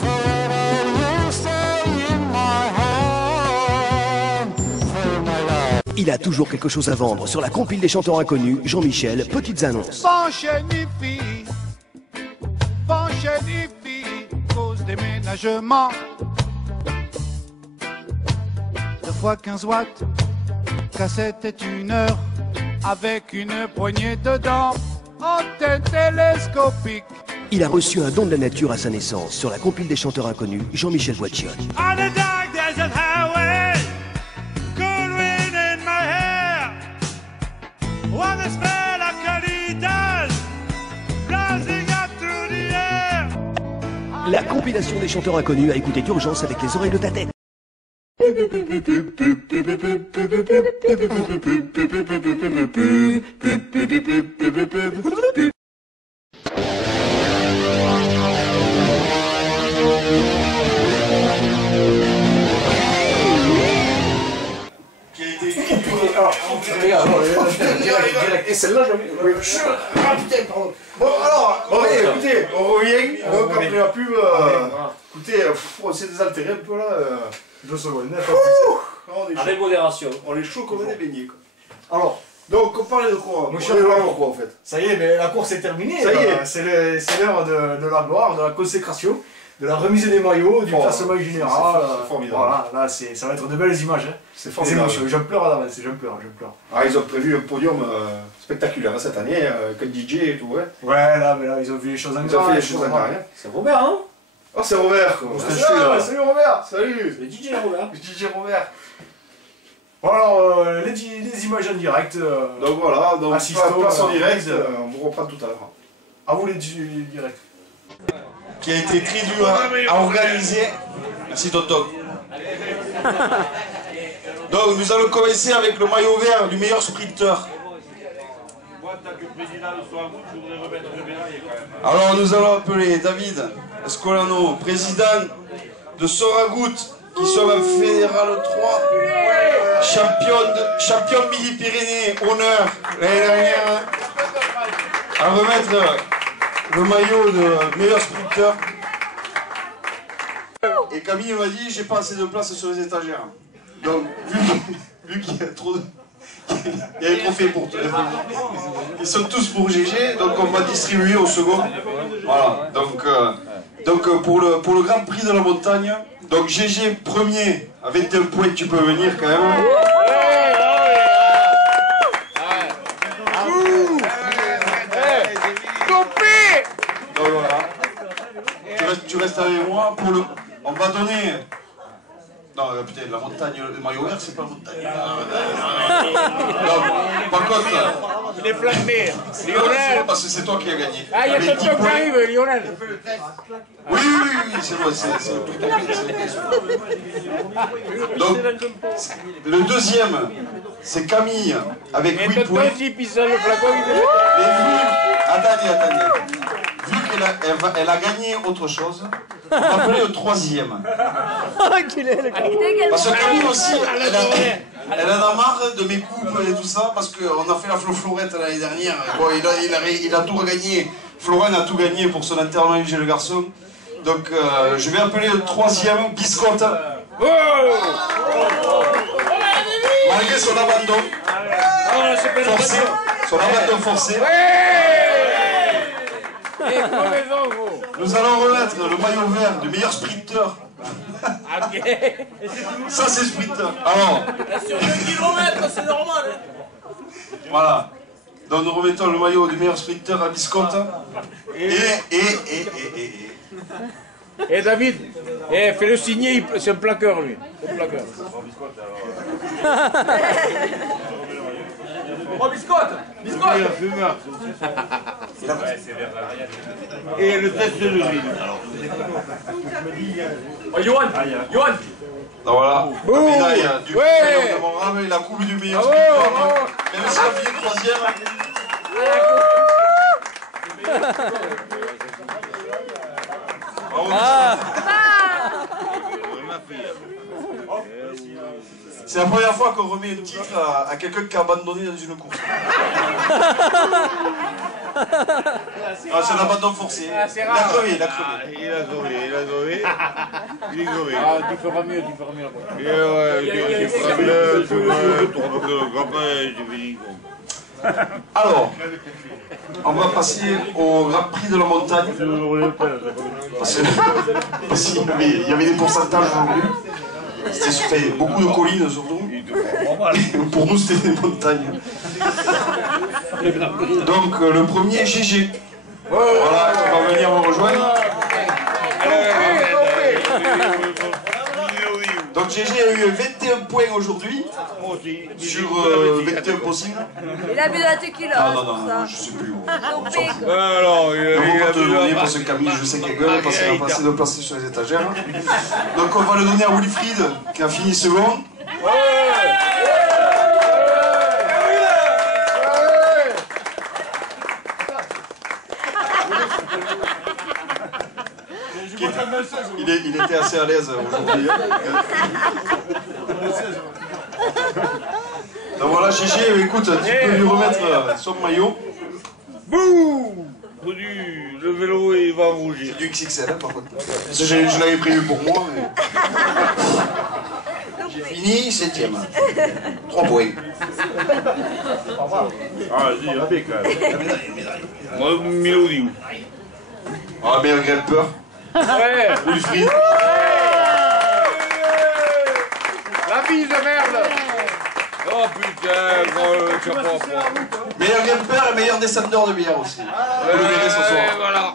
Forever you'll stay in my heart for my life. Il a toujours quelque chose à vendre sur la compile des chanteurs inconnus. Jean-Michel, petites annonces. Penchenifi, cause déménagement. 2 fois 15 watts, cassette est 1 heure, avec une poignée dedans, antenne télescopique. Il a reçu un don de la nature à sa naissance sur la compile des chanteurs inconnus. Jean-Michel Boitchion. On a dark desert highway, cool wind in my hair, what a smell of colitas, blasting up through the air. La compilation des chanteurs inconnus à écouter d'urgence avec les oreilles de ta tête. Et celle-là, j'avais. Ah putain, pardon. Bon, alors, écoutez, on revient. Donc, après la pub, écoutez, on s'est désaltéré un peu là. 2 secondes, avec modération. On est chaud comme des beignets, quoi. Alors, donc, on parlait de quoi? Mon on cher est là pourquoi, en fait? Ça y est, mais la course est terminée. Ça y est. C'est l'heure de la gloire, de la consécration, de la remise des maillots, du classement général. C'est formidable. Voilà, là, ça va être de belles images. Hein. C'est formidable. Je pleure à l'avance, je pleure. Ah, ils ont prévu un podium spectaculaire cette année, avec un DJ et tout, ouais. Ouais, là, mais là, ils ont vu les choses en Ils ont fait les choses en carrière. C'est Robert, hein? Oh, c'est Robert. Salut Robert. Salut. C'est le DJ Robert. DJ Robert. Bon alors, les images en direct. Donc voilà, donc place en direct, on vous reprend tout à l'heure. À vous les directs. Qui a été très dur à organiser. Merci Tonton. Donc nous allons commencer avec le maillot vert du meilleur sprinter. Moi, en tant que président de Soragout, je voudrais remettre le médaille quand même. Alors nous allons appeler David Escolano, président de Soragout, qui sont en Fédéral 3, champion Midi-Pyrénées, honneur l'année dernière, à remettre le maillot de meilleur sprinter. Et Camille m'a dit, j'ai pas assez de place sur les étagères. Donc, vu qu'il y a trop de... Il y a des trophées pour tous. Ils sont tous pour GG, donc on va distribuer au second. Voilà, donc pour le Grand Prix de la montagne, donc GG premier, à 21 points, tu peux venir quand même. Donc voilà. Tu restes avec moi pour le... On va donner... Non, putain, la montagne, le maillot vert, c'est pas la montagne. Non, par contre... Il est flammé. Lionel. Parce que c'est toi qui as gagné. Ah, il y a ton qui arrive, Lionel. Oui, c'est vrai, c'est le truc. Donc, le deuxième, c'est Camille, avec 8 points. Et aussi, puis ça, le flacon, il veut... Mais vu... Attendez. Vu qu'elle a gagné autre chose, on va appeler le troisième. Parce que Camille aussi, elle en a marre de mes coupes et tout ça, parce qu'on a fait la Florette l'année dernière. Bon, il a tout gagné. Florent a tout gagné pour son interview chez le garçon. Donc, je vais appeler le troisième, Biscotte. Malgré son abandon forcé. Son abandon forcé. Nous allons remettre le maillot vert du meilleur sprinter. Ça c'est sprinter. Alors. Sur 2 km, c'est normal. Voilà. Donc nous remettons le maillot du meilleur sprinter à Biscotte. Et David, fais-le signer, c'est un plaqueur lui. Un plaqueur. Oh, Biscotte. Et le test de l'urine. Oh, Johan. Donc voilà, la médaille du meilleur de mon rame et la coupe du meilleur sprinter. Même si la fille est troisième. C'est la première fois qu'on remet un titre à quelqu'un qui a abandonné dans une course. C'est un abandon forcé. Il a crevé. Il a crevé. Ah, tu feras mieux. Alors, on va passer au Grand Prix de la montagne. Parce qu'il y avait des pourcentages aujourd'hui. C'était beaucoup de collines surtout. Pour nous, c'était des montagnes. Donc, le premier, GG. Voilà, qui va venir me rejoindre. Donc, GG a eu 21 points aujourd'hui. Sur 21 possibles. Il a bu de la tequila. Non, je sais plus. Alors, on va te le donner parce que Camille, je sais qu'elle gueule parce qu'elle a passé de placer sur les étagères. Donc, on va le donner à Wilfried qui a fini second. Il était assez à l'aise aujourd'hui. Donc voilà, GG, écoute, tu peux lui remettre son maillot. Bouh! Le vélo, il va rougir. C'est du XXL, hein, par contre. Je l'avais prévu pour moi, mais... J'ai fini 7ème. 3 points. Ah, vas-y, impeccable. Moi, Mélodie. Ah, meilleur grimpeur. Ouais. Wilfried. La bise de merde. Oh putain, gros, tu vas pas. Meilleur grimpeur et meilleur descendeur de bière aussi. Vous le verrez ce soir. Voilà.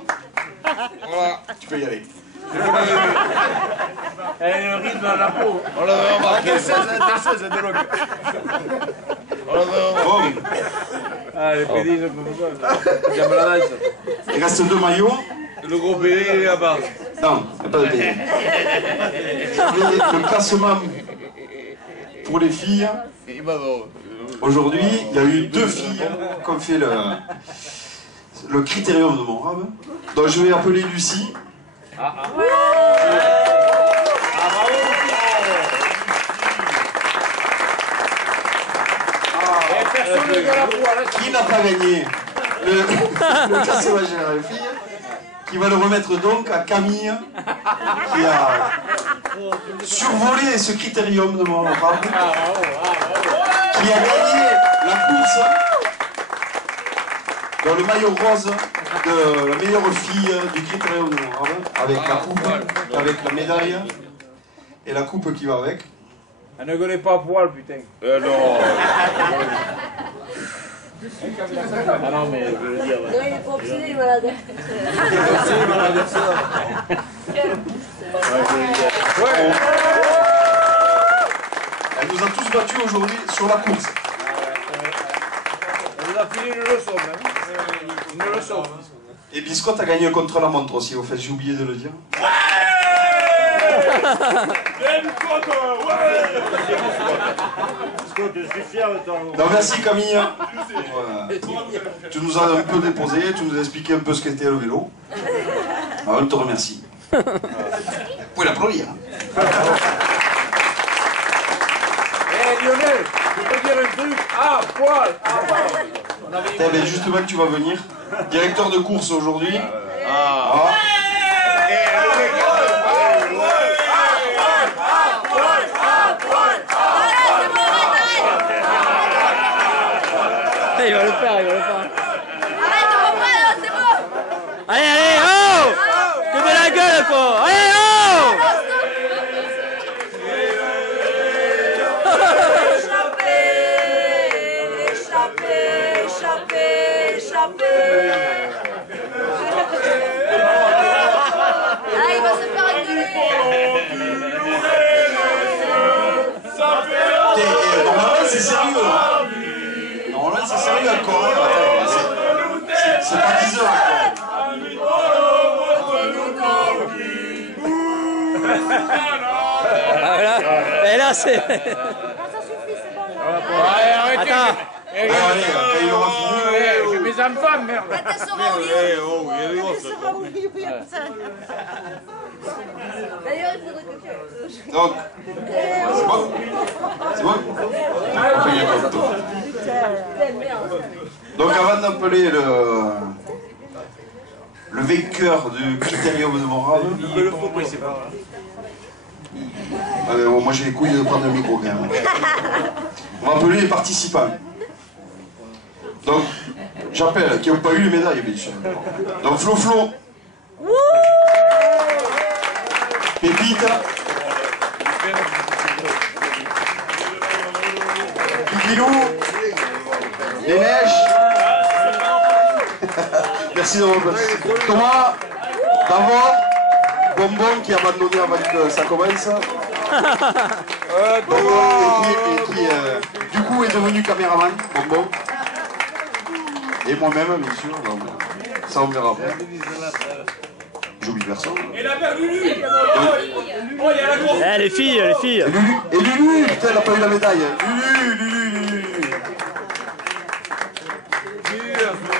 Tu peux y aller. Le rythme à la peau. On l'avait remarqué. Bon. Ah, les PD, ils ont pas besoin. J'aime la danse. Il reste 2 maillots. Le gros PD, il est là-bas. Non, il n'y a pas de PD. Le classement pour les filles. Aujourd'hui, il y a eu 2 filles qui ont fait le critérium de mon rab. Donc je vais appeler Lucie. Qui n'a pas gagné le classement général des filles, qui va le remettre donc à Camille, survoler ce critérium de mon rap, qui a gagné la course dans le maillot rose de la meilleure fille du critérium de mon rap, avec la coupe, avec la médaille et la coupe qui va avec. Elle ne connaît pas poil, putain. Non. Ah non, mais je veux dire. Non, il est pas obsédé, il est malade. Elle nous a tous battus aujourd'hui sur la course. Elle nous a filé une leçon, même. Une leçon. Et Biscotte a gagné contre la montre aussi, au fait, j'ai oublié de le dire. Je suis fier de toi. Non, merci Camille. Tu nous as un peu déposé, tu nous as expliqué un peu ce qu'était le vélo. Alors, on te remercie. Vous pouvez l'applaudir. Eh Lionel, tu peux dire un truc? Ah, poil! Ben, justement que tu vas venir. Directeur de course aujourd'hui. Ah. Il va le faire, il va le faire. Arrête, c'est bon. Allez, allez, oh! Que de la gueule, quoi! Allez, oh! Échappé. Ah, il va se faire engueuler. Normalement, c'est sérieux. Normalement, c'est sérieux encore. C'est pas 10 heures encore. Ah, là, et là, c'est... Attends. Allez, il aura fini. J'ai mes enfants, merde. D'ailleurs, il faudrait que tu... Donc, c'est bon? C'est bon? Donc, avant d'appeler le vainqueur du critérium de morale. Moi j'ai les couilles de prendre le micro quand même. On va appeler les participants. Donc, j'appelle, qui n'ont pas eu les médailles, bien sûr. Donc, Flo. Pépite. Kikilou. Les neiges. Merci d'avoir participé. Thomas. Davor. Bonbon qui a abandonné avant que ça commence. Et qui du coup est devenu caméraman. Bonbon. Et moi-même, bien sûr. Donc, ça on verra après. J'oublie personne. Et la mère Lulu. Oh, il y a la grosse. Eh, les filles. Et Lulu, putain, elle n'a pas eu la médaille. Lulu.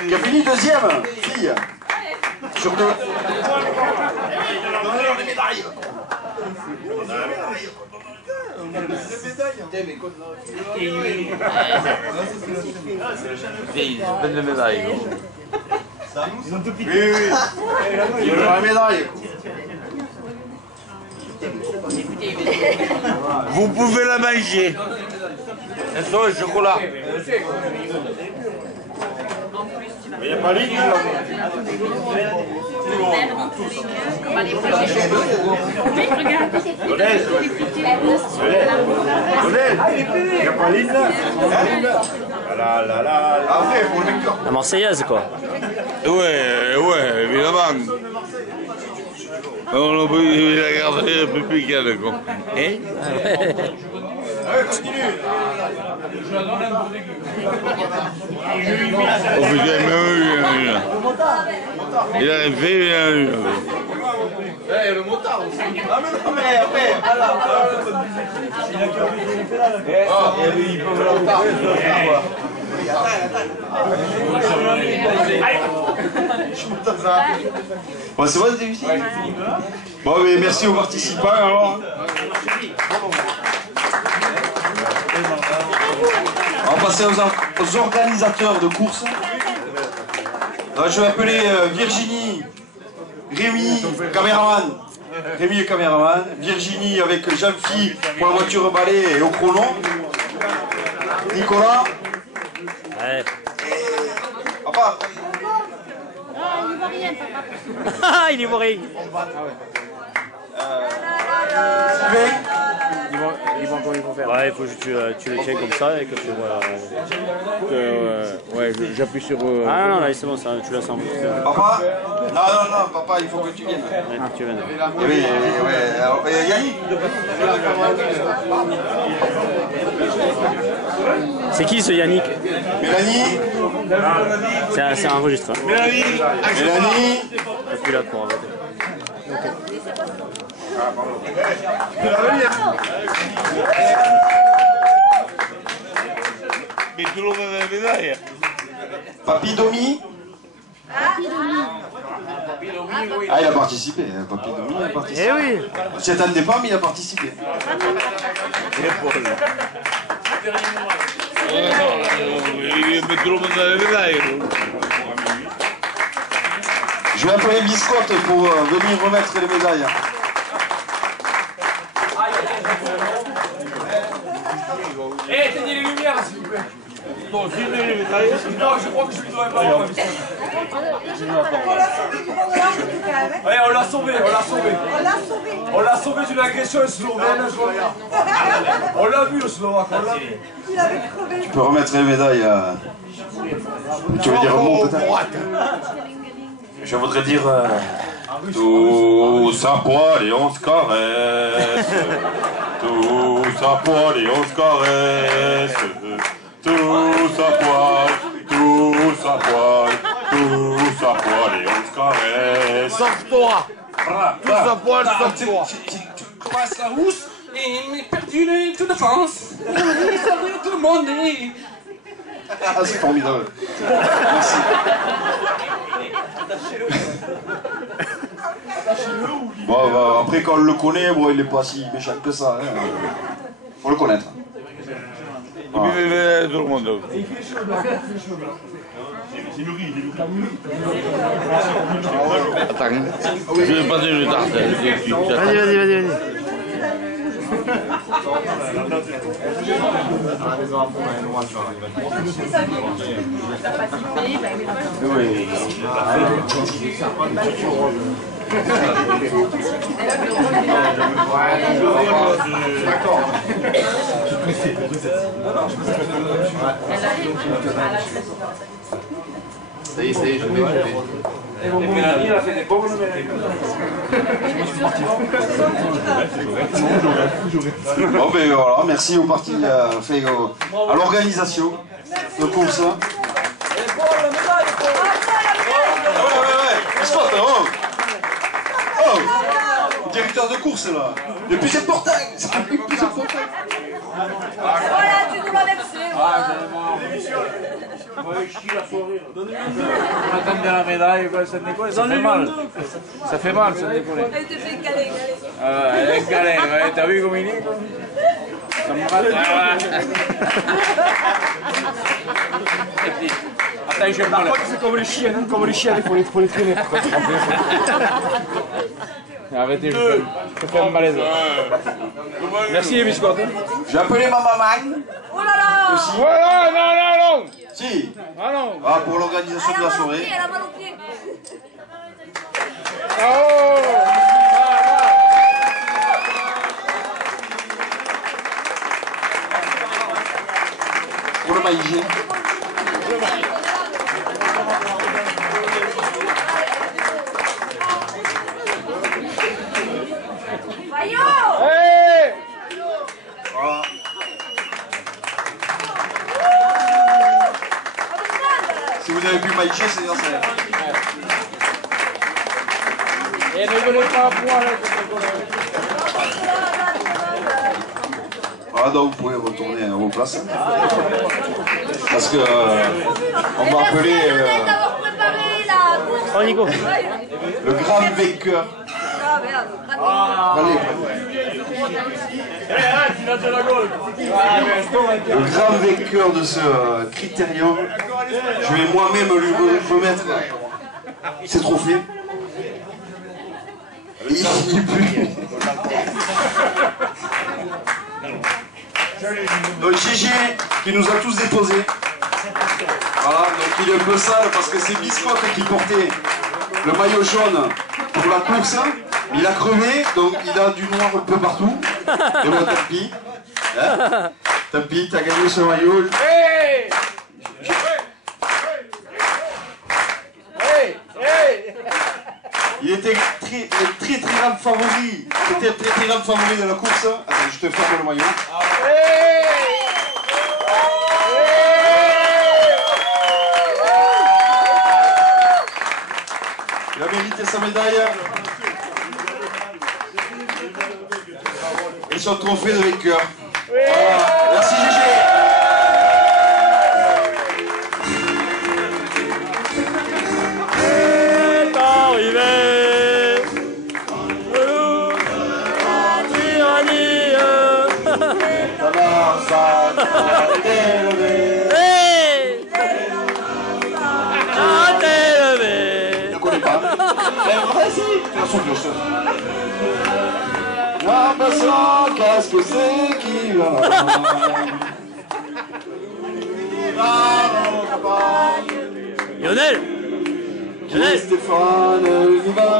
Qui a fini deuxième, fille. Sur deux. Donnez-leur les médailles. Donne les médailles. Ils ont tout piqué. Oui. Ils ont la médaille. Vous pouvez la manger. Elle sort le chocolat. Il n'y a pas ligne là. Il n'y a pas ligne là. Après, pour le lecteur. La Marseillaise, quoi. Ouais, évidemment. On peut la garder un peu piquante, quoi. Hein? Allez, continue. Oh putain, il a fait, il a eu. Le motard aussi. Ah mais non, mais après, voilà. Il peut le motard. Bon, c'est bon, c'est réussi. Bon, mais merci aux participants alors. On va passer aux organisateurs de course. Alors, je vais appeler Virginie Rémi, caméraman. Rémi le caméraman. Virginie avec Jean-Phi pour la voiture balai et au chrono. Nicolas. Ouais. Papa. Ah, il va rien, papa. Ah, il est mort. Il faut faire. Ouais, il faut que tu le tiens comme ça et que tu vois. Ouais, j'appuie sur. Ah non, là c'est bon, ça, tu la sens. Papa. Non, papa, il faut que tu viennes. Ouais, que tu viennes. Oui, Yannick. C'est qui ce Yannick? Mélanie. C'est un registre. Mélanie. Je suis là pour arrêter. Ah, pardon. Mais tout le monde a la médaille. Papy Domi. Ah, il a participé. Papy Domi a participé. Eh oui. Cette année pas, mais il a participé. Mais tout le monde a la médaille. Je vais appeler Biscotte pour venir remettre les médailles. Eh, éteignez les lumières, s'il vous plaît. Non, j'ai les médailles. Non, je crois que je lui dois pas avoir. Allez, on l'a sauvé, on l'a sauvé. On l'a sauvé d'une agression slovène. On l'a vu, le Slovaque, on l'a vu. Tu peux remettre les médailles à... Tu veux dire un mot peut-être? Je voudrais dire... Tous à poil et on se caresse. Tous à poil et on se caresse. Tous à poil, tous à poil, tous à poil et on se caresse. Sauf toi. Tous à poil, sauf toi. Tu commences la housse et m'es perdu le Tour de France. Tout le monde est... Ah, c'est formidable. Merci. Bon, bah, après, quand on le connaît, bon, il n'est pas si méchant que ça. Hein. Faut le connaître. Et puis tout le monde. Attends, je vais passer le tarte. Vas-y. Oui. Ça y est, je vais. Mélanie, elle a fait des pauvres, Bon, ben voilà, merci aux parties fait à l'organisation de course. Oh, directeur de course là. Le plus important. Le plus important. Voilà, tu nous l'as vexé. Ouais, je chie la soirée. On attend bien la médaille, ça déconne, ça fait mal. Ça fait mal, ça déconne. Elle te fait galer. Elle est galère, ouais. T'as vu comme il est? Ça me rate. Attends, je vais mal. C'est comme les chiens, il faut les traîner. Arrêtez, je fais un malaise. Merci les biscottes. J'ai appelé ma maman. Oh là là. Aussi. Voilà, non. Si. Ah non. Ah, pour l'organisation de la soirée. Elle a mal au pied. Oh. Pour le maïgé. Hey. Ah. Si vous avez pu maïcher, c'est dans ça. Et ne venez pas à poil. Ah, donc vous pouvez retourner à vos places. Parce que on m'a appelé d'avoir préparé la course. Oh Nico. le grand vainqueur. Ah merde. Allez. Le grand vainqueur de ce critérium. Je vais moi-même lui remettre ses trophées. Il n'y est plus. Donc Gégé qui nous a tous déposés. Voilà, donc il est un peu sale parce que c'est Biscotte qui portait le maillot jaune pour la course. Il a crevé, donc il a du noir un peu partout. Et bon, tant pis. Hein, tant pis, t'as gagné ce maillot. Hey! Hey! Hey! Il était très grand favori. C'était un très grand favori de la course. Attends, je te ferme le maillot. Il a mérité sa médaille. Et son trophée de vainqueur. Voilà. Merci Gégé. Qu'est-ce que c'est qui va? Lionel! Lionel! Stéphane Viva!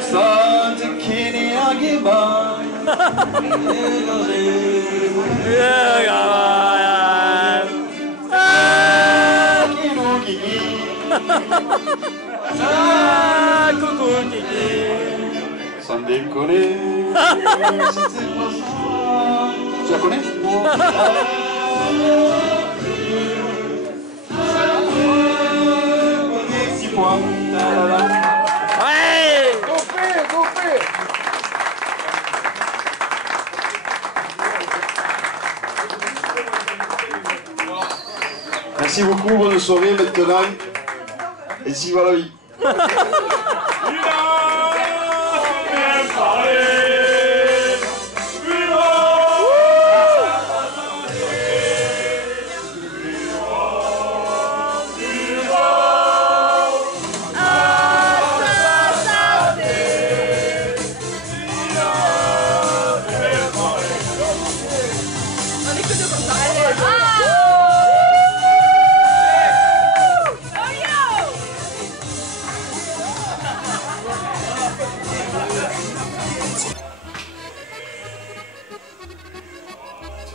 Sante Kini Agiba! Coucou Kiki! Sans déconner. Tu la connais? 6 points. Ouais! Coupé! Merci beaucoup, bonne soirée maintenant. Et si va la vie.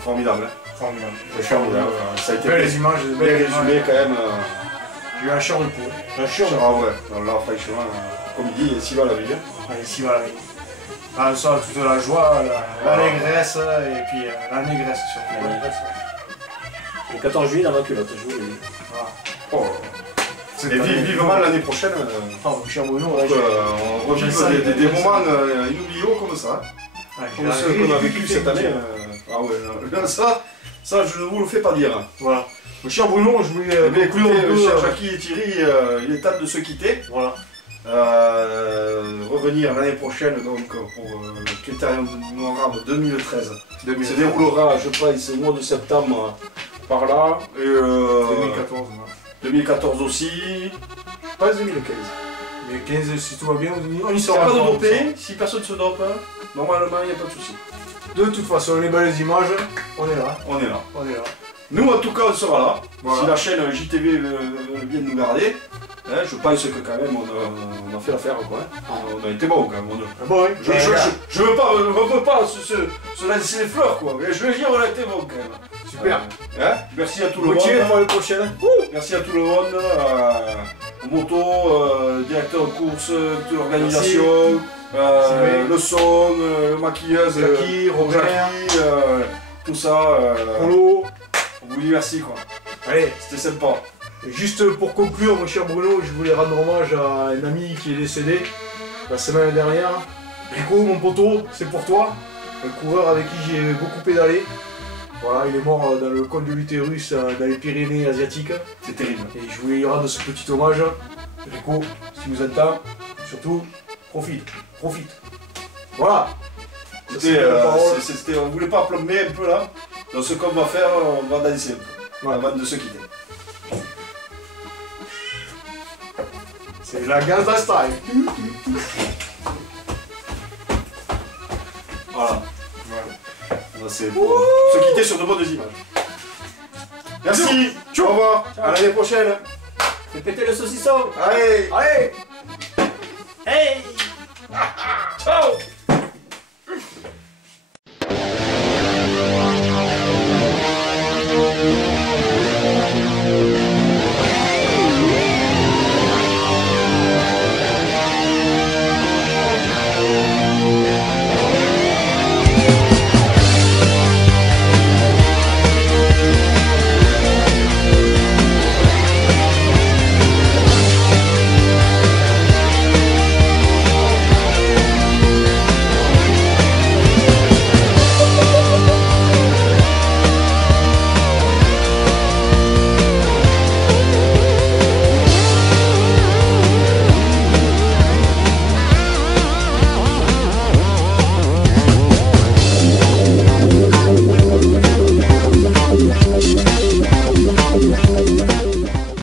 Formidable, hein. Formidable. C'est formidable. Ça a été les images, bien résumé quand même. J'ai eu un chair de peau. Ah ouais, alors là franchement, comme il dit, ici va la vie. Ici va la vie. Ah, ça, toute la joie, l'allégresse et puis la négresse surtout. Le 14 juillet dans la culotte, je vous l'ai dit. Oh. Et vivement l'année prochaine. Mon cher Bruno, on revive des moments inoubliables comme ça. Comme ceux qu'on a vécu cette année. Ah ouais, non, ça je ne vous le fais pas dire. Voilà. Mon cher Bruno, je voulais écoutez, cher Jackie et Thierry, il est temps de se quitter. Voilà. Revenir l'année prochaine donc pour le Critérium Noir 2013. Se déroulera, je pense, au mois de septembre par là. Et 2014. 2014 aussi. Je pense 2015. 2015, si tout va bien, on y Il sera. pas de dopé, si personne ne se dope, normalement il n'y a pas de souci. De toute façon, les belles images, on est là. On est là. On est là. Nous en tout cas on sera là. Voilà. Si la chaîne JTV veut bien nous garder, hein, je pense que quand même on a fait l'affaire quoi. On a été bon quand même. Bon, oui. Je veux pas se lancer les fleurs quoi. Mais je veux dire on a été bon quand même. Super. Hein, merci à tout le monde. Pour la prochaine. Merci à tout le monde. Aux motos, directeur de course, toute l'organisation, le son, le maquilleuse, Jackie, Robert, Jackie, tout ça. Polo. On vous dit merci quoi. Allez, c'était sympa. Et juste pour conclure, mon cher Bruno, je voulais rendre hommage à un ami qui est décédé la semaine dernière. Rico, mon poteau, c'est pour toi. Un coureur avec qui j'ai beaucoup pédalé. Voilà, il est mort dans le col de l'utérus dans les Pyrénées asiatiques. C'est terrible. Et je voulais lui rendre ce petit hommage. Rico, si vous entendez, surtout, profite. Voilà. On voulait pas plomber un peu là. Donc ce qu'on va faire, on va danser un peu. Avant de se quitter. C'est la Gaza style. Voilà. On va se quitter sur de bonnes images. Merci. Au revoir. À l'année prochaine. Fais péter le saucisson. Allez. Allez.